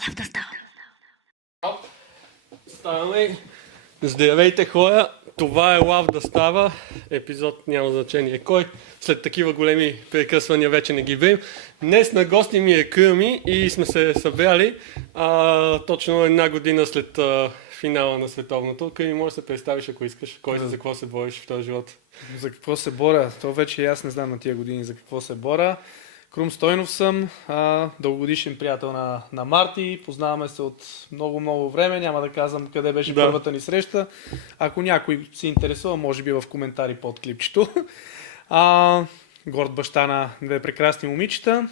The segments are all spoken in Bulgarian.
Лав да става. Ставаме. Здравейте хора, това е Лав да става. Епизод няма значение кой. След такива големи прекъсвания вече не ги видим. Днес на гости ми е Кръми и сме се събрали точно една година след финала на световното. Кръми, може да се представиш, ако искаш, кой за какво се бориш в този живот. За какво се боря? То вече и аз не знам на тия години за какво се боря. Крум Стойнов съм, дългогодишен приятел на Марти. Познаваме се от много време. Няма да казвам къде беше първата ни среща. Ако някой се интересува, може би в коментари под клипчето. Горд баща на две прекрасни момичета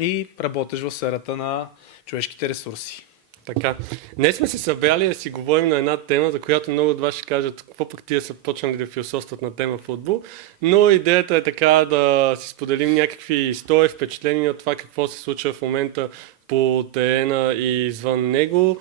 и работеш в сферата на човешките ресурси. Така. Днес сме се събрали да си говорим на една тема, за която много от вас ще кажат какво пък тия са почнали да философстват на тема футбол, но идеята е така да си споделим някакви истории, впечатления от това какво се случва в момента по терена и извън него.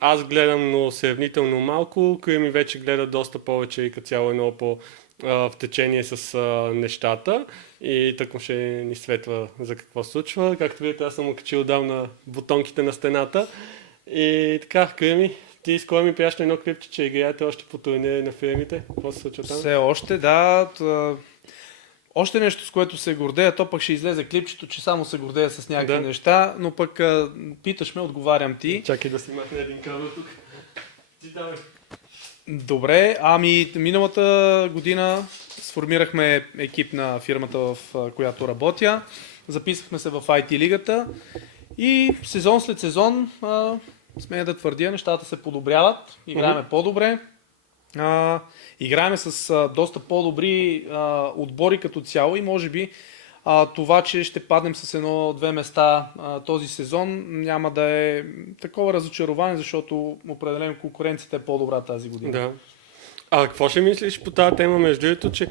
Аз гледам, но сравнително малко, Кръми вече гледа доста повече и като цяло е много по в течение с нещата и тъкмо ще ни светва за какво случва. Както видите, аз съм окачил отдавна бутонките на стената. И така, Кръми, ти с кой ми пияш на едно клипче, че играете още по турнири на фирмите? Какво се случва там? Все още, да. Още нещо, с което се гордея, то пък ще излезе клипчето, че само се гордея с някакви неща, но пък питаш ме, отговарям ти. Чакай да си махне един кабел тук. Ти давай. Добре, миналата година сформирахме екип на фирмата, в която работя. Записахме се в IT лигата и сезон след сезон, смея да твърдя, нещата се подобряват, играеме по-добре. Играеме с доста по-добри отбори като цяло и може би това, че ще паднем с едно-две места този сезон, няма да е такова разочарование, защото определено конкуренцията е по-добра тази година. Да. Какво ще мислиш по тази тема, между другото, че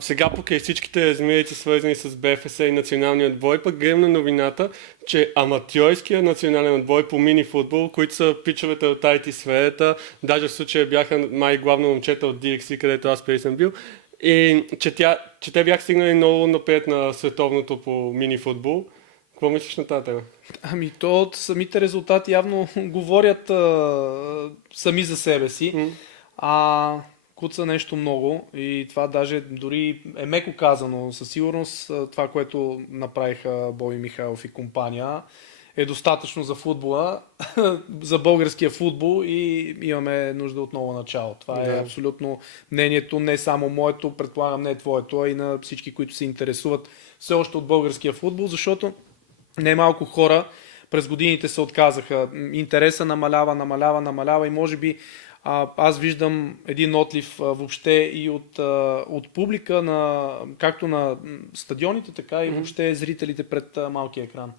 сега покрай всичките размерици, свързани с БФС и националния отбой, пък гръмна новината, че аматьорския национален отбой по мини-футбол, които са пичовете от IT сферата, даже в случая бяха май главно момчета от DXC, където аз преди съм бил, и че те бяха стигнали много напред на световното по мини-футбол. Какво мислиш на тази тема? То от самите резултати явно говорят сами за себе си. Куца нещо много и това даже дори е меко казано. Със сигурност това, което направиха Бой Михайлов и компания, е достатъчно за футбола, за българския футбол и имаме нужда от ново начало. Това е абсолютно мнението, не само моето, предполагам не твоето, а и на всички, които се интересуват все още от българския футбол, защото немалко хора през годините се отказаха. Интереса намалява и може би аз виждам един отлив въобще и от публика, както на стадионите, така и въобще зрителите пред малкия екран.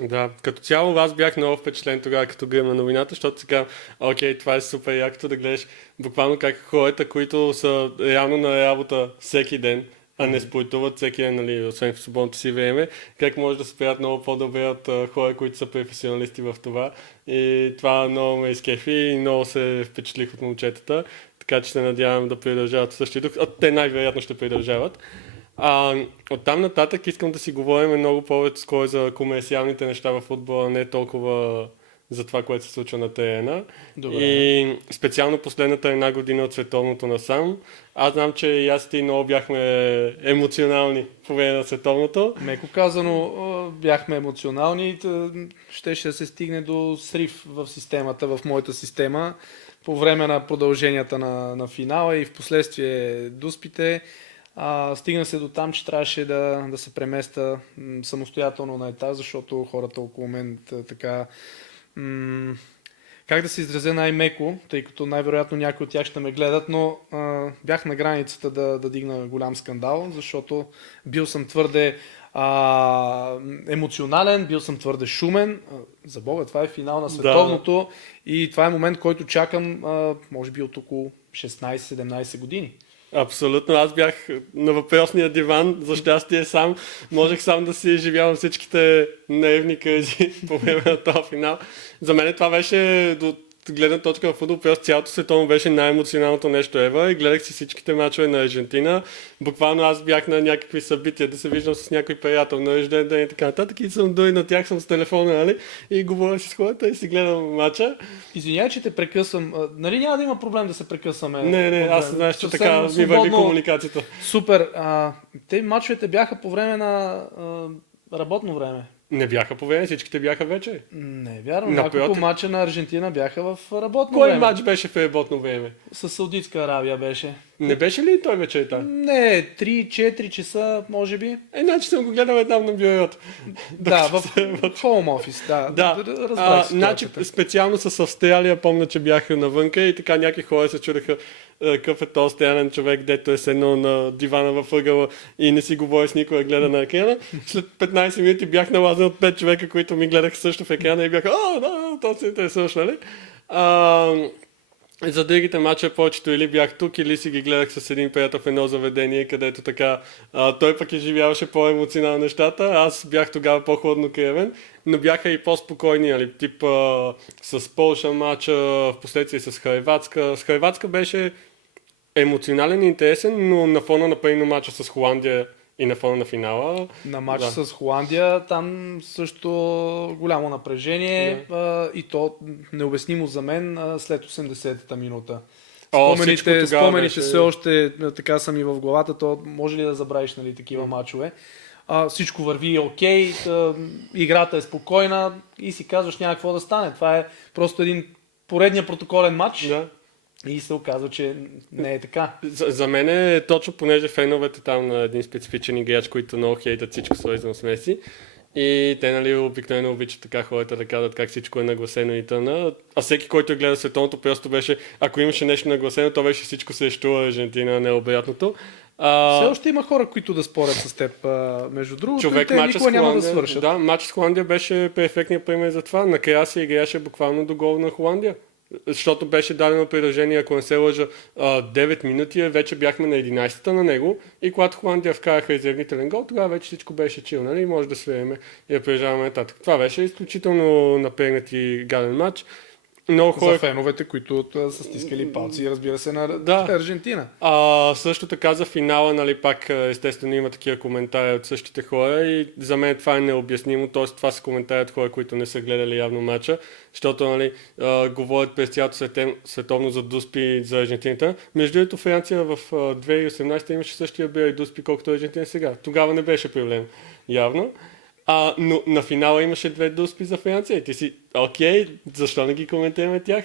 Да, като цяло аз бях много впечатлен тогава, като гледам на новината, защото сега, окей, това е супер якото да гледаш буквално как хората, които са реално на работа всеки ден, а не спортуват всеки ден, нали, освен в свободното си време, как може да се правят много по-добре от хора, които са професионалисти в това. И това много ме изкефи и много се впечатлих от момчетата, така че се надявам да продължават в същия дух. Те най-вероятно ще продължават. Оттам нататък искам да си говорим много повече скоро за комерциалните неща в футбола, не толкова за това, което се случва на терена. Добре. И специално последната една година от световното насам. Аз знам, че и аз и ти много бяхме емоционални по време на световното. Меко казано, бяхме емоционални. Ще се стигне до срив в системата, в моята система, по време на продълженията на финала и в последствие дуспите. Стигна се до там, че трябваше да се преместа самостоятелно на етаж, защото хората около мен така... как да се изразя най-меко, тъй като най-вероятно някои от тях ще ме гледат, но бях на границата да дигна голям скандал, защото бил съм твърде емоционален, бил съм твърде шумен. За Бога, това е финал на световното и това е момент, който чакам може би от около 16-17 години. Абсолютно. Аз бях на въпросния диван, за щастие сам. Можех сам да си изживявам всичките нервни кризи по време на този финал. За мен това беше до гледна точка на футбол, просто цялото световно беше най-емоционалното нещо ева и гледах си всичките мачове на Аржентина. Буквално аз бях на някакви събития, да се виждам с някой приятел на рожден ден и така нататък и съм дори на тях съм с телефона, нали? И говоря си с хората и си гледам мача. Извинявай, че те прекъсвам. Нали няма да има проблем да се прекъсваме? Не, аз знаеш, че Съвсем така ми върви свободно. комуникацията. Супер. Те мачовете бяха по време на работно време. Не бяха по време, всичките бяха вече. Не, вярно. Напротив. Няколко мача на Аржентина бяха в работно Кой време. мач беше в работно време? С Саудитска Арабия беше. Не беше ли той вечерта? Не, 3-4 часа, може би. Значи съм го гледал там на бюрото. Да, в Home Office, да. Да, Разбрах значи ситуацията. специално с Австралия помня, че бяха навънка и така някакви хора се чудеха какъв е този странен човек, дето е седнал на дивана във ъгъла и не си говори с никой, гледа на екрана. След 15 минути бях налазен от 5 човека, които ми гледаха също в екрана и бяха, да, то се интересуваш, нали? За другите мача повечето или бях тук, или си ги гледах с един приятел в едно заведение, където така той пък изживяваше по-емоционално нещата. Аз бях тогава по-хладнокръвен, но бяха и по-спокойни, нали, тип с Полша мача, в последствие с Хърватска. С Хърватска беше емоционален и интересен, но на фона на предния мача с Холандия и на фона на финала. На матча да. с Холандия, там също голямо напрежение и то необяснимо за мен след 80-та минута. Спомените беше... все още така са ми в главата, то може ли да забравиш, нали, такива мачове. Всичко върви окей, играта е спокойна и си казваш няма какво да стане. Това е просто един поредния протоколен матч. Да. И се оказва, че не е така. За мен е точно, понеже феновете там на един специфичен играч, които много хейтят всичко свързано с Меси. И те, нали, обикновено обичат така хората да казват как всичко е нагласено и тъна. А всеки, който гледа световното, просто беше, ако имаше нещо нагласено, то беше всичко срещу Аржентина, не обратното. Все още има хора, които да спорят с теб. Между другото, човек, те никога няма да свършат. Да, матч с Холандия беше перфектният пример за това. Накрая се играеше буквално до гол на Холандия. Защото беше дадено приложение, ако не се лъжа, 9 минути, вече бяхме на 11-та на него и когато Холандия вкараха изявителен гол, тогава вече всичко беше чил, нали? Може да свиеме и да продължаваме нататък. Това беше изключително напрегнат и гаден матч. Много хора... За феновете, които са стискали палци, разбира се, на Аржентина. Също така за финала, нали, пак естествено има такива коментари от същите хора и за мен това е необяснимо, т.е. това са коментари от хора, които не са гледали явно матча, защото, нали, говорят през цялото световно за дуспи за Аржентината. Между другото, Франция в 2018 имаше същия бил и дуспи, колкото Аржентина сега. Тогава не беше проблем, явно. Но на финала имаше 2 дуспи за Франция и ти си, окей, защо не ги коментираме тях?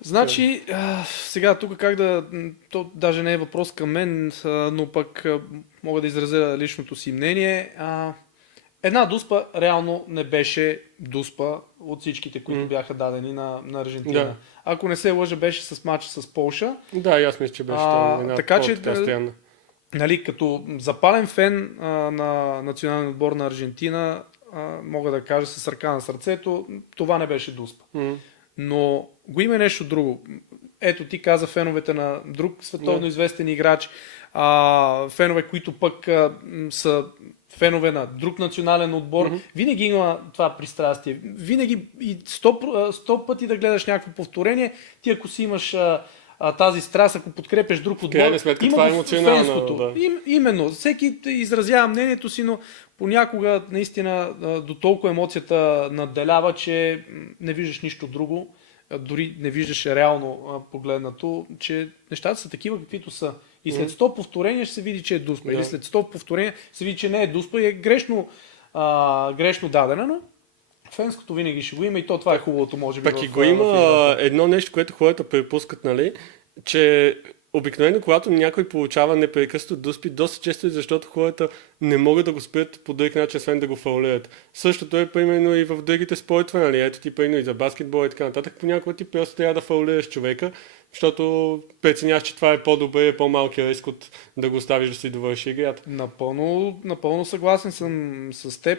Значи, сега тук как да... То даже не е въпрос към мен, но пък мога да изразя личното си мнение. Една дуспа реално не беше дуспа от всичките, които бяха дадени на Аржентина. Да. Ако не се лъжа, беше с матча с Полша. Да, аз мисля, че беше това. Така че, нали, като запален фен на националния отбор на Аржентина, мога да кажа с ръка на сърцето, това не беше дуспа. Но го има нещо друго. Ето ти каза феновете на друг световно известен играч, фенове, които пък са фенове на друг национален отбор. Винаги има това пристрастие. Винаги и 100 пъти да гледаш някакво повторение, ти ако си имаш тази страст, ако подкрепеш друг отбор, има го емоционално. Да. Именно. Всеки изразява мнението си, но понякога наистина до толкова емоцията надделява, че не виждаш нищо друго. Дори не виждаш реално погледнато, че нещата са такива, каквито са. И след 100 повторения ще се види, че е дуспа. Да. Или след 100 повторения се види, че не е дуспа и е грешно дадена, но фенското винаги ще го има и това е хубавото, може би. Пък и го има едно нещо, което хората препускат, нали, че обикновено, когато някой получава непрекъснато дуспи, доста често е защото хората не могат да го спрят по друг начин, освен да го фаулират. Същото е примерно и в другите спортове, нали, ето ти примерно и за баскетбол и така нататък, понякога ти просто трябва да фаулираш човека, защото преценяваш, че това е по-добре, по-малкият риск от да го оставиш да си довърши играта. Напълно съгласен съм с теб.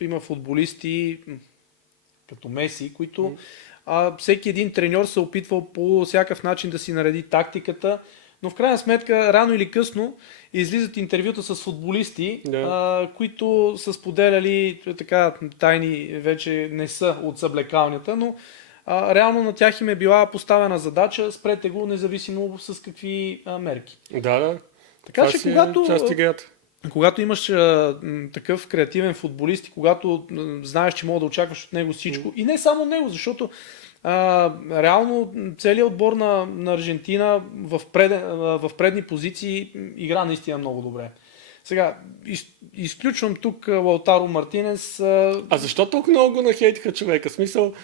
Има футболисти като Меси, които всеки един треньор се опитвал по всякакъв начин да си нареди тактиката, но в крайна сметка, рано или късно, излизат интервюта с футболисти, които са споделяли така тайни, вече не са от съблекалнята, но реално на тях им е била поставена задача, спрете го независимо с какви мерки. Да. Така Това че си е когато, част играта. когато имаш такъв креативен футболист и когато знаеш, че мога да очакваш от него всичко, и не само него, защото реално целият отбор на Аржентина в предни позиции игра наистина много добре. Сега, изключвам тук Лаутаро Мартинес. А защо толкова много го нахейтиха човека? В смисъл,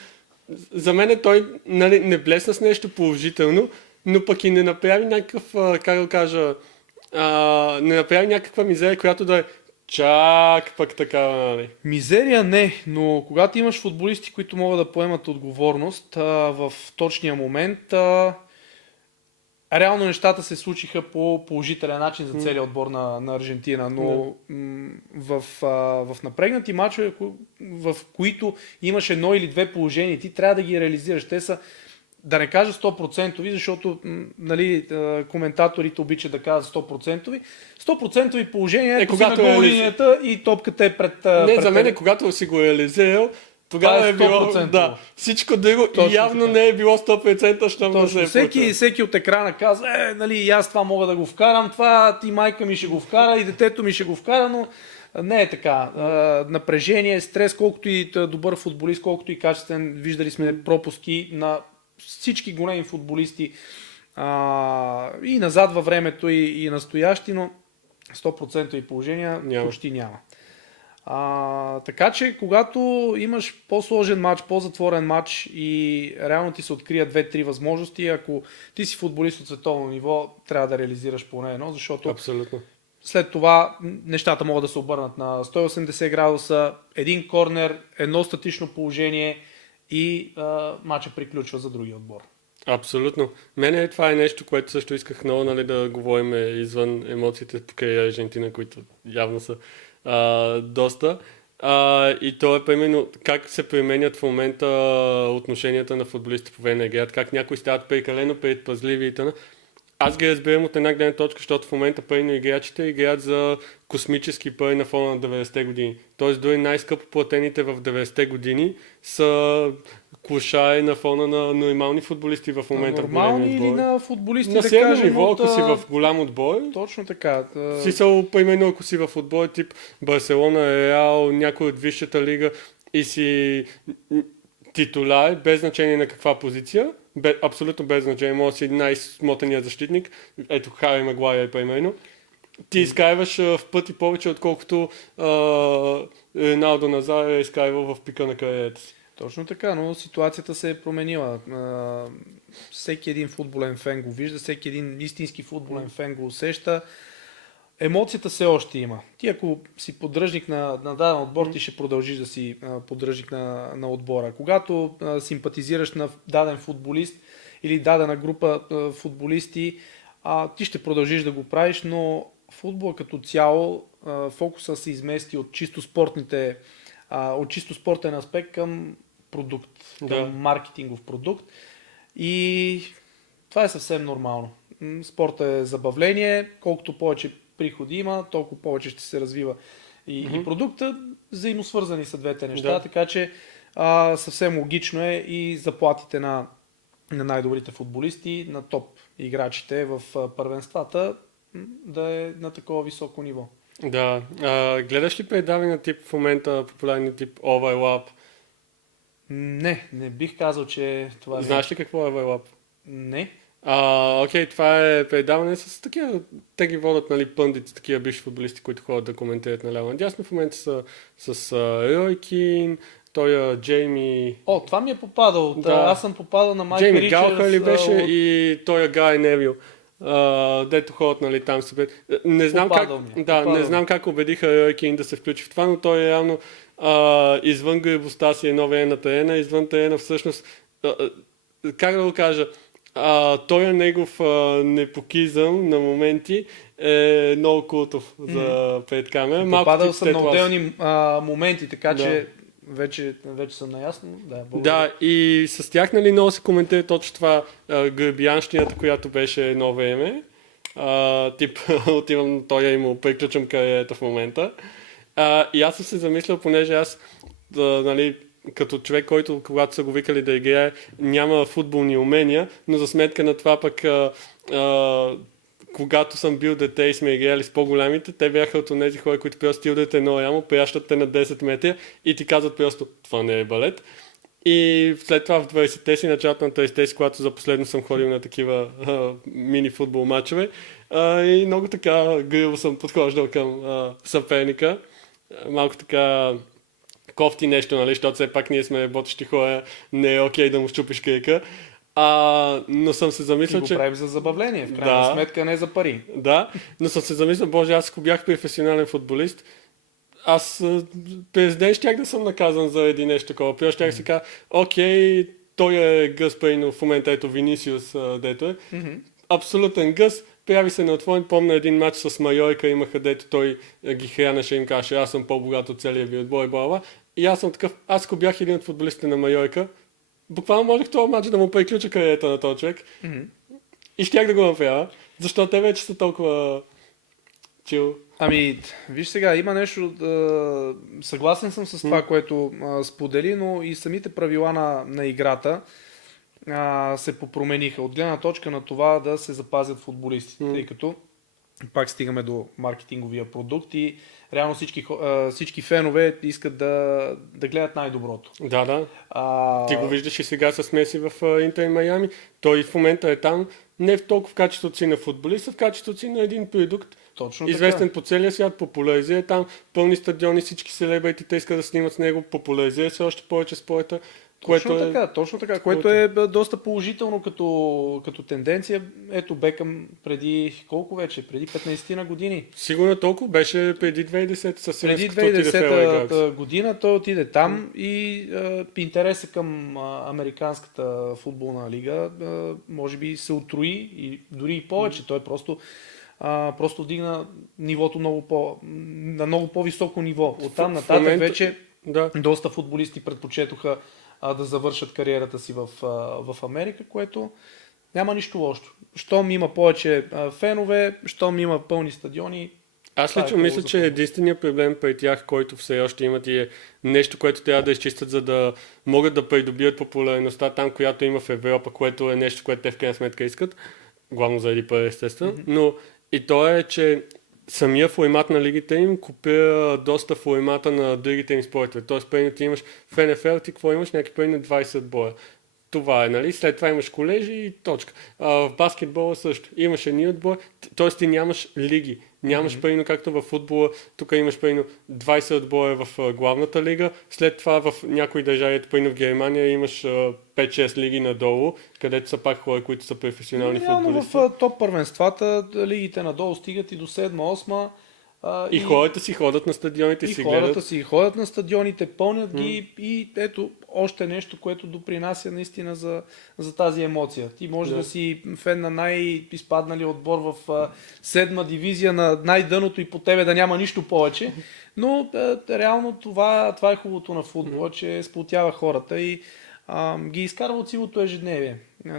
за мен той не блесна с нещо положително, но пък и не направи някакъв, как да кажа, не направи някаква мизерия, която да е чак пък такава, нали? Мизерия не, но когато имаш футболисти, които могат да поемат отговорност в точния момент, реално нещата се случиха по положителен начин за целия отбор на Аржентина, но в напрегнати мачове, в които имаш едно или две положения, ти трябва да ги реализираш. Те са, да не кажа 100%, защото нали, коментаторите обичат да казват 100%. 100% положение е когато на голинията и топката е пред... За мен когато си го реализирал, тогава е било, всичко друго и явно така. Не е било 100%, щом да се е всеки от екрана казва, нали, и аз това мога да го вкарам, това и майка ми ще го вкара, и детето ми ще го вкара, но не е така. Напрежение, стрес, колкото и добър футболист, колкото и качествен, виждали сме пропуски на всички големи футболисти и назад във времето, и настоящи, но 100% положения почти няма. Така че, когато имаш по-сложен матч, по-затворен матч и реално ти се открият 2-3 възможности, ако ти си футболист от световно ниво, трябва да реализираш поне едно, защото абсолютно. След това нещата могат да се обърнат на 180 градуса, един корнер, едно статично положение и матчът приключва за другия отбор. Абсолютно. Мене това е нещо, което също исках много, нали, да говорим извън емоциите покрай Аржентина, които явно са доста. И то е примерно как се променят в момента отношенията на футболистите по време на играят, как някои стават прекалено предпазливи и т.н. Аз ги разбирам от една гледна точка, защото в момента примерно играчите играят за космически пари на фона на 90-те години. Тоест дори най-скъпо платените в 90-те години са клошаи на фона на нормални футболисти в момента. Нормални или на футболисти, на средно ниво, ако си в голям отбор. Точно така. Си са, примерно, ако си в отбор тип Барселона, Реал, някой от висшата лига и си титуляр, без значение на каква позиция, абсолютно без значение, може да си най-смотаният защитник, ето Хари Магуайер, примерно. Ти изкарваш в пъти повече, отколкото Роналдо Назар е изкарвал в пика на кариерата си. Точно така, но ситуацията се е променила. Всеки един футболен фен го вижда, всеки един истински футболен фен го усеща. Емоцията все още има. Ти ако си поддръжник на даден отбор, ти ще продължиш да си поддръжник на отбора. Когато симпатизираш на даден футболист или дадена група футболисти, ти ще продължиш да го правиш, но футбола като цяло фокуса се измести от чисто спортен аспект към продукт, към маркетингов продукт. И това е съвсем нормално. Спортът е забавление, колкото повече приходи има, толкова повече ще се развива и продукта. Взаимосвързани са двете неща, така че съвсем логично е и заплатите на най-добрите футболисти, на топ играчите в първенствата да е на такова високо ниво. Да. Гледаш ли предавания тип в момента, популярни тип Overlap? Не бих казал, че това е. Знаеш ли какво е Overlap? Не. Окей, това е предаване с такива, те ги водят, нали, пъндици, такива бивши футболисти, които ходят да коментират наляво надясно. В момента са с Рой Кин, той Джейми... това ми е попадал. Да. Аз съм попадал на Майк Ричърдс. Джейми Галхър ли беше и той Гай Невил. Дето ходят, нали, там себе. Не знам как убедиха Рой Кин да се включи в това, но той е реално извън грибостта си едно време на терена, извън терена всъщност, как да го кажа, той е негов непокизъм на моменти е много култов за пред камера. Попадал съм на отделни моменти, така че вече съм наясно. Да, и с тях, нали, много се коментира точно това гърбиянщината, която беше едно време. Тип, отивам, той е имал, приключвам кариерата в момента. И аз съм се замислял, понеже аз, нали, като човек, който когато са го викали да играе, няма футболни умения, но за сметка на това пък когато съм бил дете и сме играли с по-голямите, те бяха от тези хора, които просто стилдате едно ямо, прящат те на 10 метра и ти казват просто, това не е балет. И след това в 20-те си, началото на 30-те си, когато за последно съм ходил на такива мини футбол мачове, и много така грило съм подхождал към съперника. Малко така кофти нещо, нали, защото все пак ние сме работещи хора, не е окей да му щупиш крика. Но съм се замислил, Ти че... го правиш за забавление, в крайна сметка, не за пари. Да, но съм се замислил, боже, аз ако бях професионален футболист, аз през ден щях да съм наказан за един нещо такова. Просто щях да си кажа, окей, той е гъс, но в момента ето Винисиус, дето е. Абсолютен гъс, прави се неотворен. Помня един матч с Майорка, имаха дето той ги хранеше и им каже, аз съм по-богат от целия ви отбор и бла. И аз съм такъв, аз ако бях един от футболистите на Майорка, буквално можех този матч да му приключа кариерата на този човек. И щях да го направя, защото те вече са толкова чил. Ами, виж сега, има нещо, съгласен съм с това, което сподели, но и самите правила на играта се попромениха. От гледна точка на това да се запазят футболистите, тъй като пак стигаме до маркетинговия продукт и реално всички фенове искат да гледат най-доброто. Да. Ти го виждаш и сега с Меси в Интер Майами. Той в момента е там не в толкова в качеството си на футболист, а в качеството си на един продукт. Точно известен така. по целия свят, популяризира там пълни стадиони, всички селебритите искат да снимат с него, популяризира се още повече спорта. Точно така, което е доста положително като тенденция. Ето Бекъм преди колко вече? Преди 15 години. Сигурно толкова беше преди 2010 със Преди 2010 година той отиде там и интереса към Американската футболна лига може би се утрои и дори и повече. Той просто дигна нивото на много по-високо ниво. Оттам нататък вече доста футболисти предпочетоха да завършат кариерата си в Америка, което няма нищо лошо. Щом има повече фенове, щом има пълни стадиони. Аз лично мисля, че единственият проблем при тях, който все още имат и е нещо, което трябва да изчистят, за да могат да придобият популярността там, която има в Европа, което е нещо, което те в крайна сметка искат. Главно заради пари, естествено. Но и то е, че самия формат на лигите им копира доста формата на другите им спортове. Тоест, примерно ти имаш в НФЛ, ти какво имаш? Някакви примерно 20 отбора. Това е, нали? След това имаш колежи и точка. В баскетбола също. Имаш едни отбор, т.е. ти нямаш лиги. Нямаш примерно както в футбола, тук имаш примерно 20 отбора в главната лига, след това в някои държави, примерно в Германия, имаш 5-6 лиги надолу, където са пак хора, които са професионални футболисти. В топ първенствата лигите надолу стигат и до 7-8. И хората си ходят на стадионите, си гледат. Хората си ходят на стадионите, пълнят ги и ето още нещо, което допринася наистина за тази емоция. Ти може да си фен на най-изпаднали отбор в 7-ма дивизия на най-дъното и по тебе да няма нищо повече, но реално това е хубавото на футбола, че сплотява хората и ги изкарва от силото ежедневие.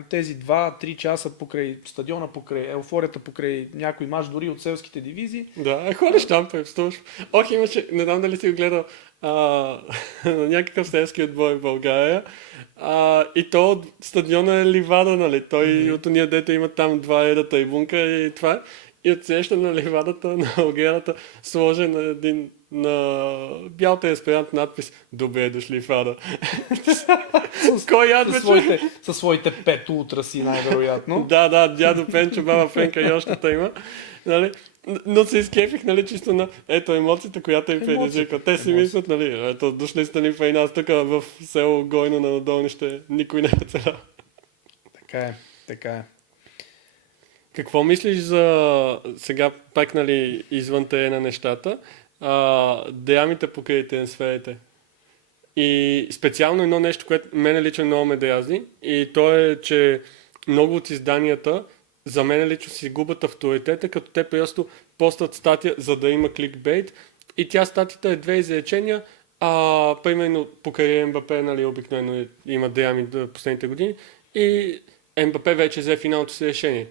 Тези 2-3 часа покрай стадиона, покрай еуфорията, покрай някой мач, дори от селските дивизии. Да, ходиш там, представяш. Имаше, не знам дали си го гледал, някакъв селски отбор в България. И то от стадиона е ливада, нали? Той от уния дете има там 2 еда трибунка и това. И отсеща на ливадата, на оградата, сложен на бял транспарант надпис "Добре дошли в Ада". Кой със своите 5 ултраси най-вероятно. Да, дядо Пенчо, баба Пенка и още има. Нали? Но се изкефих, нали, чисто на емоцията, която им предизвиква. Те си мислят, нали, дошли сте ни при нас тук в село Гойно на Надолнище, никой не е целял. Така е. Какво мислиш за сега пак, нали, извън на нещата, драмите покрай трансферите? И специално едно нещо, което мене лично много ме дразни, и то е, че много от изданията за мен лично си губят авторитета, като те просто постат статия, за да има кликбейт, и тя статията е 2 изречения, примерно покрай МБП, нали, обикновено има драми в последните години, и МБП вече взе финалното си решение.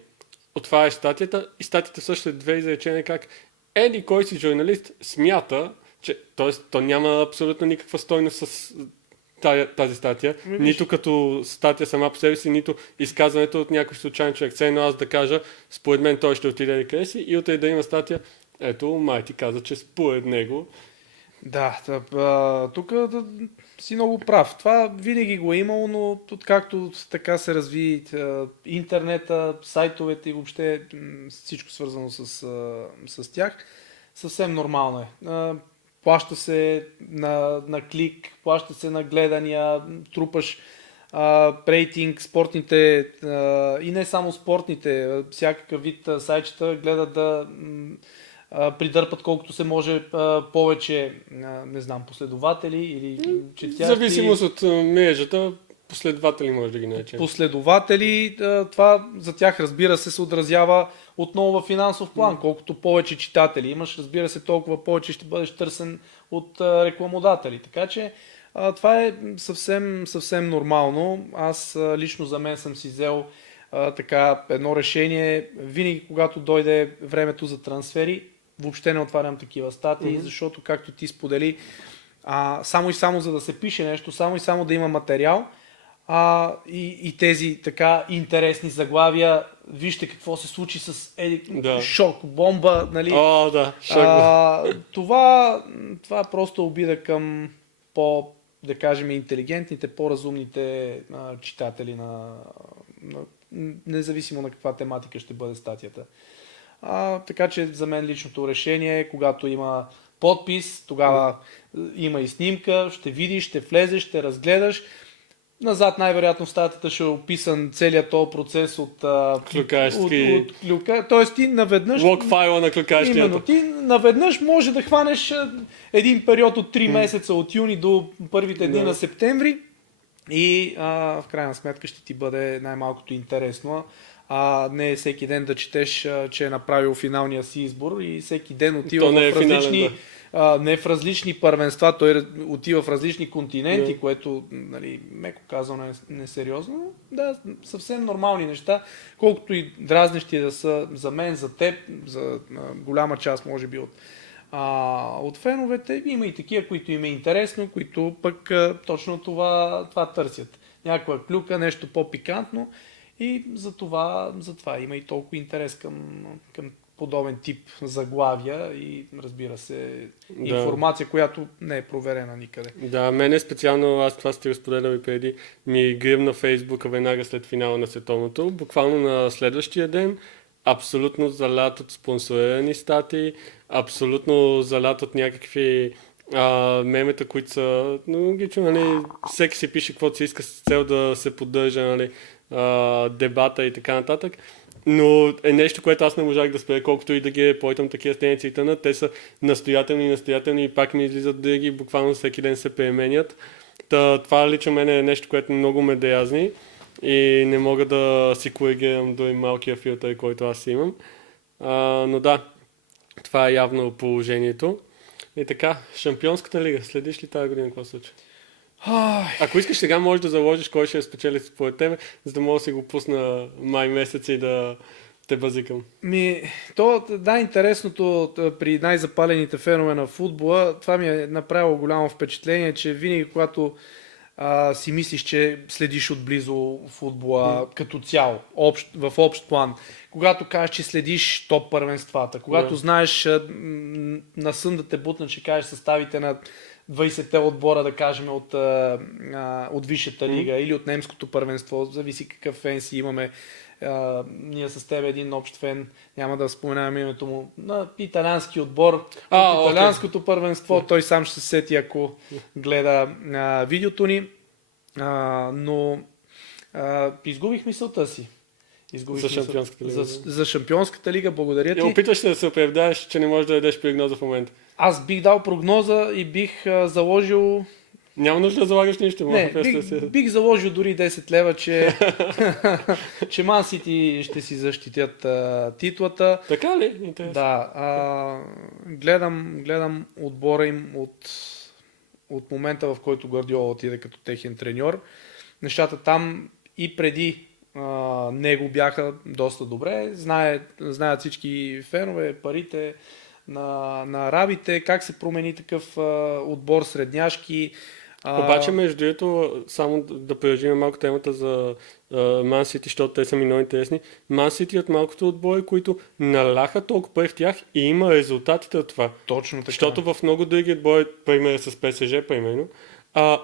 Отваряш статията и статията също е 2 изречения как еди кой си журналист смята, че, т.е. то няма абсолютно никаква стойност с тази статия, нито като статия сама по себе си, нито изказването от някой случайен човек. Все едно аз да кажа, според мен той ще отиде да къде си и утре да има статия, ето, май ти каза, че според него. Да, тук си много прав. Това винаги го е имало, но откакто така се разви интернета, сайтовете и въобще всичко свързано с тях, съвсем нормално е. Плаща се на клик, плаща се на гледания, трупаш рейтинг, спортните и не само спортните, всякакъв вид сайтчета гледат да придърпат колкото се може повече, не знам, последователи или четящи. В зависимост от мрежата, последователи може да ги наречем. Последователи, това за тях, разбира се отразява отново в финансов план. Колкото повече читатели имаш, разбира се, толкова повече ще бъдеш търсен от рекламодатели. Така че това е съвсем нормално. Аз лично за мен съм си взел така едно решение. Винаги, когато дойде времето за трансфери, въобще не отварям такива статии, защото, както ти сподели, само и само за да се пише нещо, само и само да има материал, и тези така интересни заглавия, вижте какво се случи с шок, бомба, нали? Да, шок. Това просто обида към да кажем, интелигентните, по-разумните читатели независимо на каква тематика ще бъде статията. Така че за мен личното решение е, когато има подпис, тогава има и снимка, ще видиш, ще влезеш, ще разгледаш. Назад най-вероятно в статията ще е описан целият този процес от клюка. Тоест ти наведнъж... Лог файла на клюкащията. Именно, ти наведнъж може да хванеш един период от 3 месеца, от юни до първите дни на септември и в крайна сметка ще ти бъде най-малкото интересно. Не всеки ден да четеш, че е направил финалния си избор и всеки ден отива в различни... не в различни първенства, той отива в различни континенти, което, нали, меко казано е несериозно. Да, съвсем нормални неща, колкото и дразнещи да са за мен, за теб, за голяма част, може би, от феновете. Има и такива, които им е интересно, които пък точно това търсят. Някаква клюка, нещо по-пикантно и затова има и толкова интерес към подобен тип заглавия и, разбира се, информация, която не е проверена никъде. Да, мене специално, аз това сте разподелял и преди, ми гръмна Фейсбука веднага след финала на световното. Буквално на следващия ден, абсолютно залят от спонсорирани статии, абсолютно залят от някакви мемета, които са логично, нали, всеки си пише каквото си иска с цел да се поддържа, нали, дебата и така нататък. Но е нещо, което аз не можах да спре, колкото и да ги пойтам такива стеници и тъна. Те са настоятелни и пак ми излизат други, буквално всеки ден се пременят. Това лично мен е нещо, което много ме деязни и не мога да си коригирам дори малкия филтър, който аз имам. Но да, това е явно положението. И така, Шампионската лига, следиш ли тази година какво се случва? Ако искаш сега, можеш да заложиш кой ще спечели според тебе, за да мога да си го пусна май месец и да те базикам. Интересното при най-запалените фенове на футбола, това ми е направило голямо впечатление, че винаги когато си мислиш, че следиш отблизо футбола като цяло, в общ план, когато кажеш, че следиш топ първенствата, когато знаеш на сън да те бутна, че кажеш съставите на 20-те отбора, да кажем, от Висшата лига или от немското първенство, зависи какъв фен си имаме. Ние с теб един общ фен, няма да споменавам името му, на италиански отбор, от италианското първенство, той сам ще се сети, ако гледа видеото ни, но изгубих мисълта си. За Шампионската лига. За Шампионската лига, благодаря ти. Опитваш да се оправдаеш, че не можеш да дадеш прогноза в момента. Аз бих дал прогноза и бих заложил... Няма нужда да залагаш нищо. Бих заложил дори 10 лева, че Man City ще си защитят титлата. Така ли? Интересно. Да. Гледам отбора им от момента, в който Гвардиола отиде като техен треньор. Нещата там и преди него бяха доста добре. Знаят всички фенове, парите на арабите, как се промени такъв отбор средняшки, Обаче, между другото, само да продължим малко темата за Ман Сити, защото те са ми много интересни. Ман Сити от малкото отбори, които наляха толкова пари в тях и има резултатите от това. Точно така. Защото в много други отбори, пример с ПСЖ, примерно,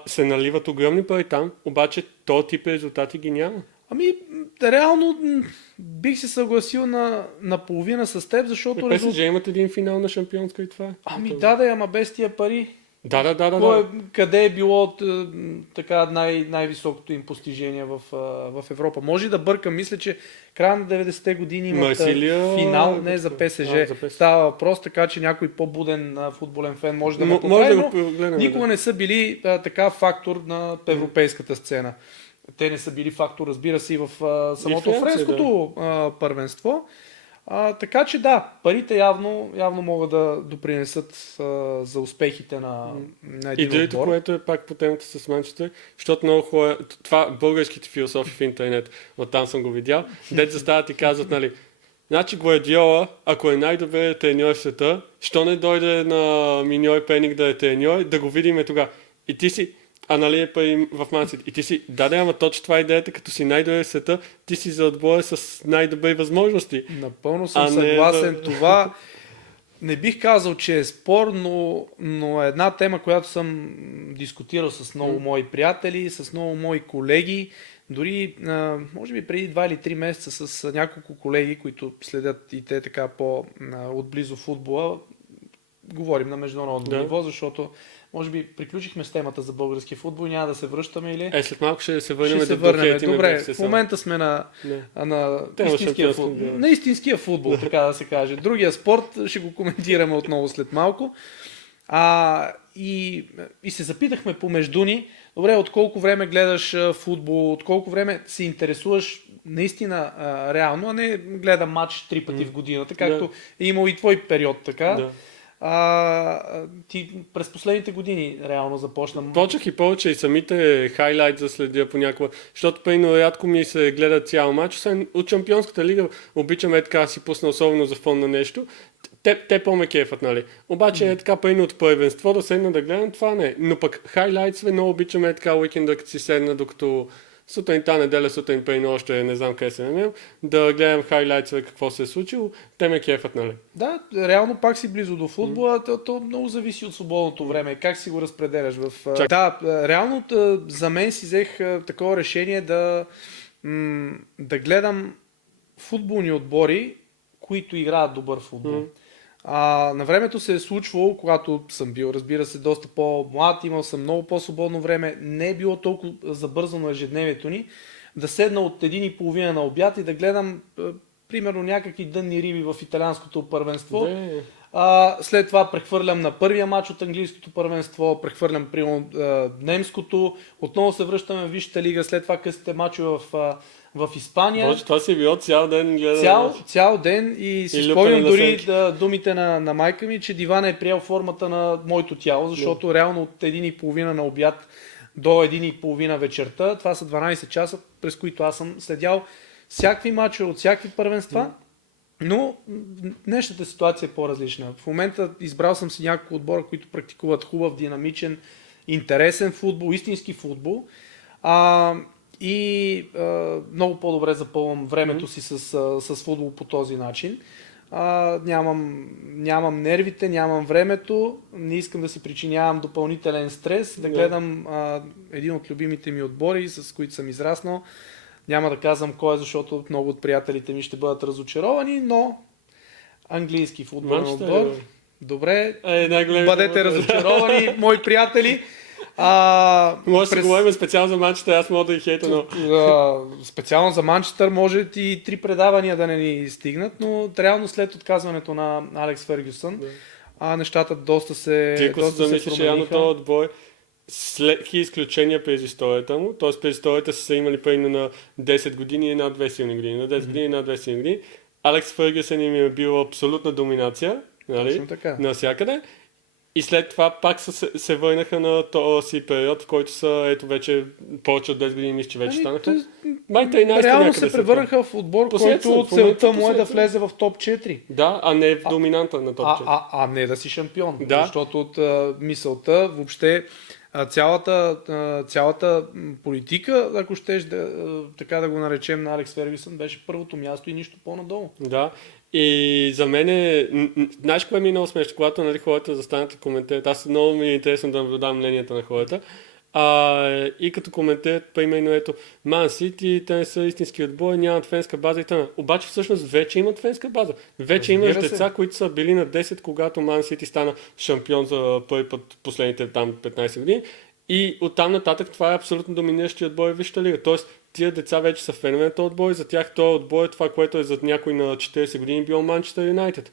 се наливат огромни пари там, обаче този тип резултати ги няма. Ами, реално бих се съгласил на половина с теб, защото... ПСЖ имат един финал на шампионска и това е. Ами ама без тия пари. Да. Къде е било така най-високото им постижение в Европа? Може да бъркам, мисля, че края на 90-те години имат финал, не за ПСЖ. Става въпрос, така че някой по-буден футболен фен може да ме поправи, но никога не са били така фактор на европейската сцена. Те не са били фактор, разбира се, и в самото френското първенство. Така че да, парите явно могат да допринесат за успехите на един отбор. И другото, което е пак по темата с Манчестър, защото много хора, това българските философи в интернет, оттам съм го видял, дете застават и казват, нали, значи Гвардиола, ако е най-добрият треньор в света, що не дойде на Миньор Пеник да е треньор, да го видим тогава. И ти си, нали е пари в Мансити. И ти си, ама точно това е идеята, като си най-добър в света, ти си за отбора с най-добри възможности. Напълно съм съгласен. Това не бих казал, че е спор, но е една тема, която съм дискутирал с много мои приятели, с много мои колеги. Дори, може би преди 2 или 3 месеца с няколко колеги, които следят и те така по-отблизо футбола, говорим на международно ниво, защото може би приключихме с темата за български футбол, няма да се връщаме или... След малко ще се върнем да духетиме. Добре, в момента сме на истинския футбол, така да се каже. Другия спорт ще го коментираме отново след малко. И се запитахме помежду ни, добре, от колко време гледаш футбол, от колко време се интересуваш наистина реално, а не гледам матч 3 пъти в годината, както е имал и твой период, така. Да. Ти през последните години реално започна. Почнах и повече и самите хайлайт за следя понякога, защото пейно рядко ми се гледа цял матч. От Шампионската лига обичам така си пусна особено за фон на нещо. Те по-ме кефат, нали? Обаче е така пейно от първенство да седна да гледам, това не. Но пък хайлайтсве много обичам така уикенда, като си седна, докато сутринта, неделя, сутрин, пейно още не знам къде се намерям, да гледам хайлайтсве какво се е случило, те ме кефат, нали? Да, реално пак си близо до футбола, то много зависи от свободното време, как си го разпределяш Да, реално за мен си взех такова решение да гледам футболни отбори, които играят добър футбол. На времето се е случвало, когато съм бил, разбира се, доста по-млад, имал съм много по-свободно време, не е било толкова забързано ежедневието ни, да седна от 1:30 на обяд и да гледам примерно някакви дънни риби в италианското първенство. След това прехвърлям на първия матч от английското първенство, прехвърлям примерно немското, отново се връщаме в Висшата лига, след това късите мачове в Испания. Може, това си било цял ден гледам. Цял ден и си спомням дори думите на майка ми, че дивана е приел формата на моето тяло, защото реално от 1:30 на обяд до 1:30 вечерта, това са 12 часа, през които аз съм следял всякакви мачове от всякакви първенства, но днешната ситуация е по-различна. В момента избрал съм си няколко отбора, които практикуват хубав, динамичен, интересен футбол, истински футбол. И много по-добре запълвам времето си с футбол по този начин. Нямам нервите, нямам времето, не искам да си причинявам допълнителен стрес, да гледам един от любимите ми отбори, с които съм израснал. Няма да казвам кой е, защото много от приятелите ми ще бъдат разочаровани, но английски футболен отбор. Добре, бъдете разочаровани, мои приятели. Може да говорим специално за Манчестър, аз мога да ги хейта, но... Специално за Манчестър може и 3 предавания да не ни стигнат, но реално след отказването на Алекс Фергюсън, нещата доста се промениха. Че явно този отбор след изключения през историята му, т.е. през историята са имали примерно на 10 години и над 2 силни години. На 10 години и над 2 силни години. Алекс Фергюсън им е бил абсолютна доминация, нали? Навсякъде. И след това пак се върнаха на този период, в който са ето вече повече от 10 години, мисля, че вече станаха. Реално се превърнаха в отбор, който целта му е да влезе в топ 4. Да, а не в доминанта на топ 4. Не да си шампион. Да. Защото от мисълта въобще цялата политика, ако щеш така да го наречем, на Алекс Фергюсън, беше първото място и нищо по-надолу. Да. И за мен знаеш кое ми е много смешно, когато нали, хората застанат и коментират. Аз много ми е интересно да наблюдавам мненията на хората. И като коментират, примерно ето, Ман Сити, те не са истински отбори, нямат фенска база и т.н. Обаче всъщност вече имат фенска база. Вече имаш деца, които са били на 10, когато Ман Сити стана шампион за първи път последните там 15 години. И оттам нататък това е абсолютно доминиращия отбор в Висшата лига. Тоест, тия деца вече са фенове на този отбор и за тях този отбор е това, което е за някой на 40 години бил Манчестър Юнайтед.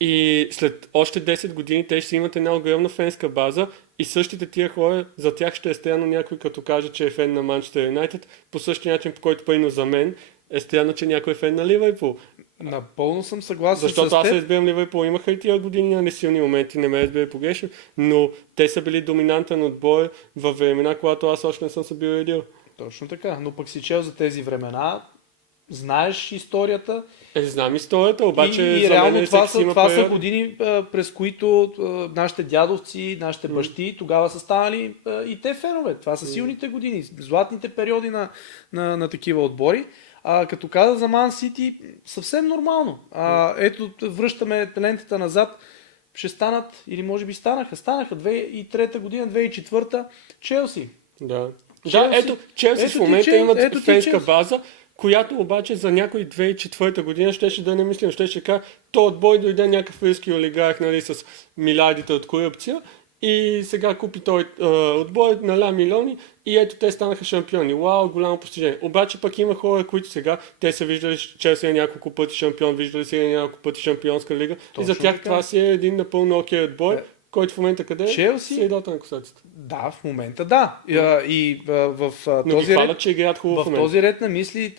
И след още 10 години те ще имат една огромна фенска база и същите тия хора, за тях ще е странно някой като каже, че е фен на Манчестър Юнайтед, по същия начин, по който пълно за мен е странно, че някой е фен на Ливърпул. Напълно съм съгласен Защото с теб. аз разбирам Ливърпул, имаха и тия години на несилни моменти, не ме разбира погрешно, но те са били доминантен отбор във времена, когато аз още не съм се бил редил. Точно така, но пък си чел за тези времена, знаеш историята. Знам историята, обаче и за реално мен това всеки са години, през които нашите дядовци, нашите бащи тогава са станали и те фенове. Това са силните години, златните периоди на такива отбори. Като каза за Ман Сити, съвсем нормално. Ето, връщаме лентата назад. Ще станат, или може би станаха 2003 година, 2004 Челси. Да. Челси. Да, ето, Челси в момента имат фенска база, която обаче за някой 2004 година щеше да не мислим, щеше кажа, то отбой дойде някакъв руски олигарх, нали, с милиардите от корупция и сега купи той отбой, наля милиони и ето те станаха шампиони. Вау, голямо постижение. Обаче пък има хора, които сега, те са виждали Челси няколко пъти шампион, виждали си няколко пъти шампионска лига. Точно и за тях така. Това си е един напълно окей отбой, който в момента къде е? Челси? Средата на косацата. Да, в момента да. И в този хвалят, ред, че играят хубаво в този ред на мисли,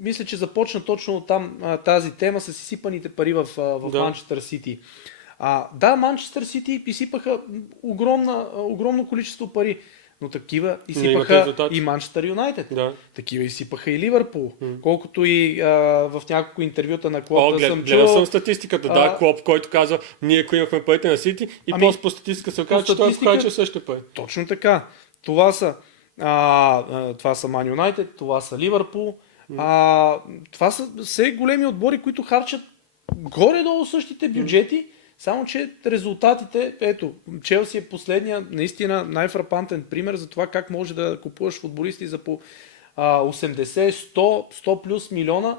мисля, че започна точно там тази тема с изсипаните пари в Манчестър Сити. Да, Манчестър Сити изсипаха огромно количество пари, но такива изсипаха и Манчестър Юнайтед. Да. Такива изсипаха и Ливърпул. Колкото и в няколко интервюта на Клоп да съм чул. Гледал съм статистиката, Клоп, който казва, ние ако имахме парите на Сити и после по статистика се оказа, че той е вкарчил същите пари. Точно така. Това са Ман Юнайтед, това са Ливърпул. Това са все големи отбори, които харчат горе-долу същите бюджети, само че резултатите, ето, Челси е последния, наистина най-фрапантен пример за това как може да купуваш футболисти за по 80, 100 плюс милиона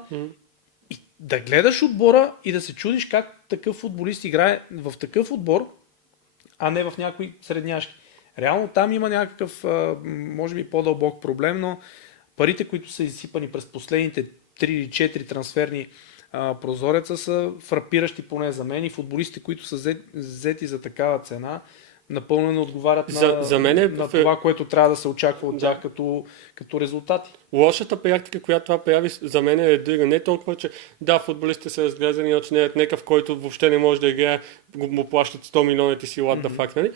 и да гледаш отбора и да се чудиш как такъв футболист играе в такъв отбор, а не в някои средняшки. Реално там има някакъв, може би по-дълбок проблем, но парите, които са изсипани през последните 3 или 4 трансферни прозореца са фрапиращи поне за мен и футболистите, които са взети за такава цена, напълно не отговарят на това, което трябва да се очаква от тях като резултати. Лошата практика, която това прави за мен е друга. Не толкова, че да, футболистите са разглезани, иначе не е някакъв, който въобще не може да играе, му плащат 100 милиона и си what the fuck, нали?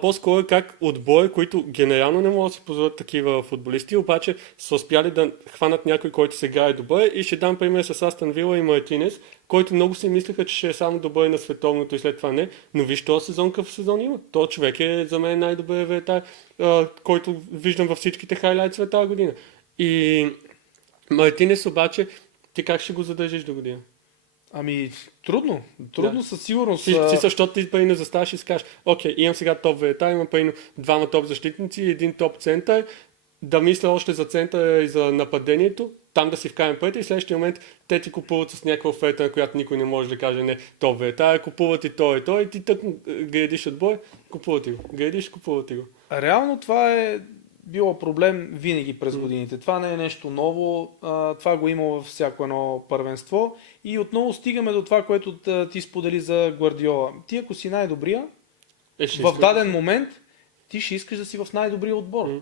По-скоро как отбори, които генерално не могат да си позволят такива футболисти, обаче са успяли да хванат някой, който сега е добър. И ще дам пример с Астън Вила и Мартинес, който много си мислеха, че ще е само добър на световното и след това не. Но виж този сезон, какъв сезон има. Този човек е за мен най-добър вратар, който виждам във всичките хайлайтс тази година. И Мартинес обаче, ти как ще го задържиш до година? Трудно със сигурност. Защото ти пълно заставаш и си кажеш, окей, имам сега топ вратар, имам пълно двама топ защитници и един топ център, да мисля още за центъра и за нападението, там да си вкарам парите и в следващия момент те ти купуват с някаква оферта, на която никой не може да каже не, топ вратар, купуват и той и ти тък градиш отбой, купуват го. Купуват го. Реално това е било проблем винаги през годините. Това не е нещо ново, това го има във всяко едно първенство и отново стигаме до това, което ти сподели за Гвардиола. Ти ако си най-добрия, в даден момент ти ще искаш да си в най-добрия отбор.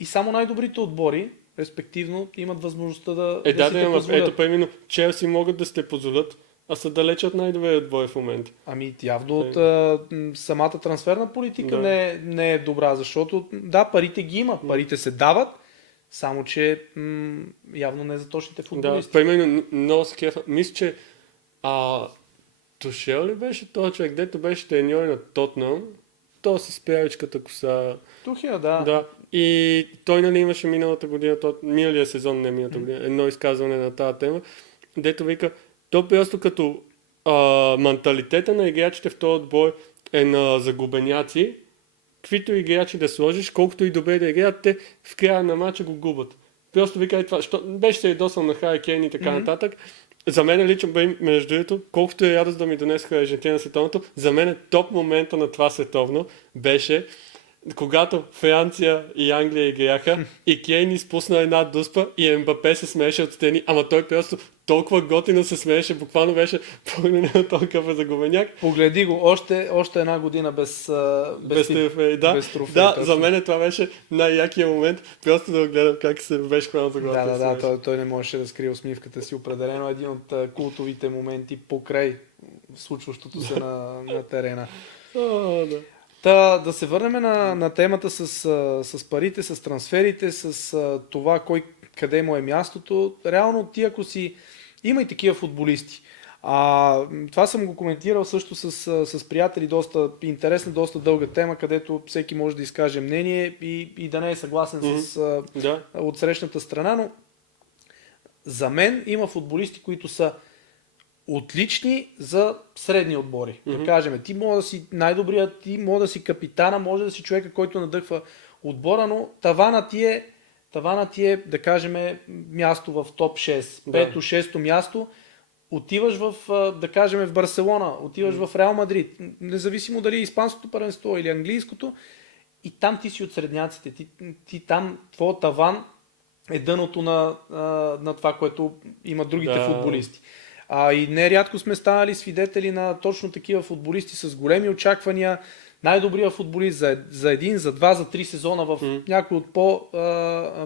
И само най-добрите отбори, респективно, имат възможността да си те позволят. Ето примерно, Челси могат да се позволят, а са далеч от най-добрия отбор в момента. Явно от самата трансферна политика не е добра, защото парите ги има, парите се дават, само че явно не за точните футболисти. Да, примерно, много се кефа. Мисля, че Тушел ли беше този човек, дето беше треньор на Тотнъм то с пявичката коса. Тухел, да. Да. И той, нали, имаше миналата година, миналия сезон, не миналата година, едно изказване на тази тема, дето вика, то просто като менталитета на играчите в този отбор е на загубеняци, каквито играчи да сложиш, колкото и добре да играят, те в края на матча го губят. Просто вика това, беше се ядосал на Хари Кейн и така нататък. За мен лично, между другото, колкото е радост да ми донесоха Аржентина на световното, за мен топ момента на това световно беше когато Франция и Англия играха и Кейн изпусна една дуспа и Ембапе се смееше от стени, ама той просто толкова готино се смееше, буквално беше погледнал толкова загубеняк. Погледи го, още една година без трофей. без трофей. Да, точно. за мен това беше най-якия момент, просто да гледам как се беше хванал за главата. Да, той не можеше да скрие усмивката си. Определено един от култовите моменти покрай случващото се на терена. Да се върнем на темата с парите, с трансферите, с това кой къде му е мястото. Реално ти, ако си... Има и такива футболисти. Това съм го коментирал също с приятели, доста интересна, доста дълга тема, където всеки може да изкаже мнение и да не е съгласен от срещната страна, но за мен има футболисти, които са отлични за средни отбори. Да кажем, ти може да си най-добрият, ти може да си капитана, може да си човека, който надъхва отбора, но тавана ти е, да кажем, място в топ 6, пето, шесто място. Отиваш да кажем, в Барселона, отиваш в Реал Мадрид, независимо дали е испанското първенство или английското, и там ти си от средняците. Ти там, твой таван е дъното на това, което имат другите футболисти. И нерядко сме станали свидетели на точно такива футболисти с големи очаквания. Най-добрият футболист за един, за два, за три сезона в някои от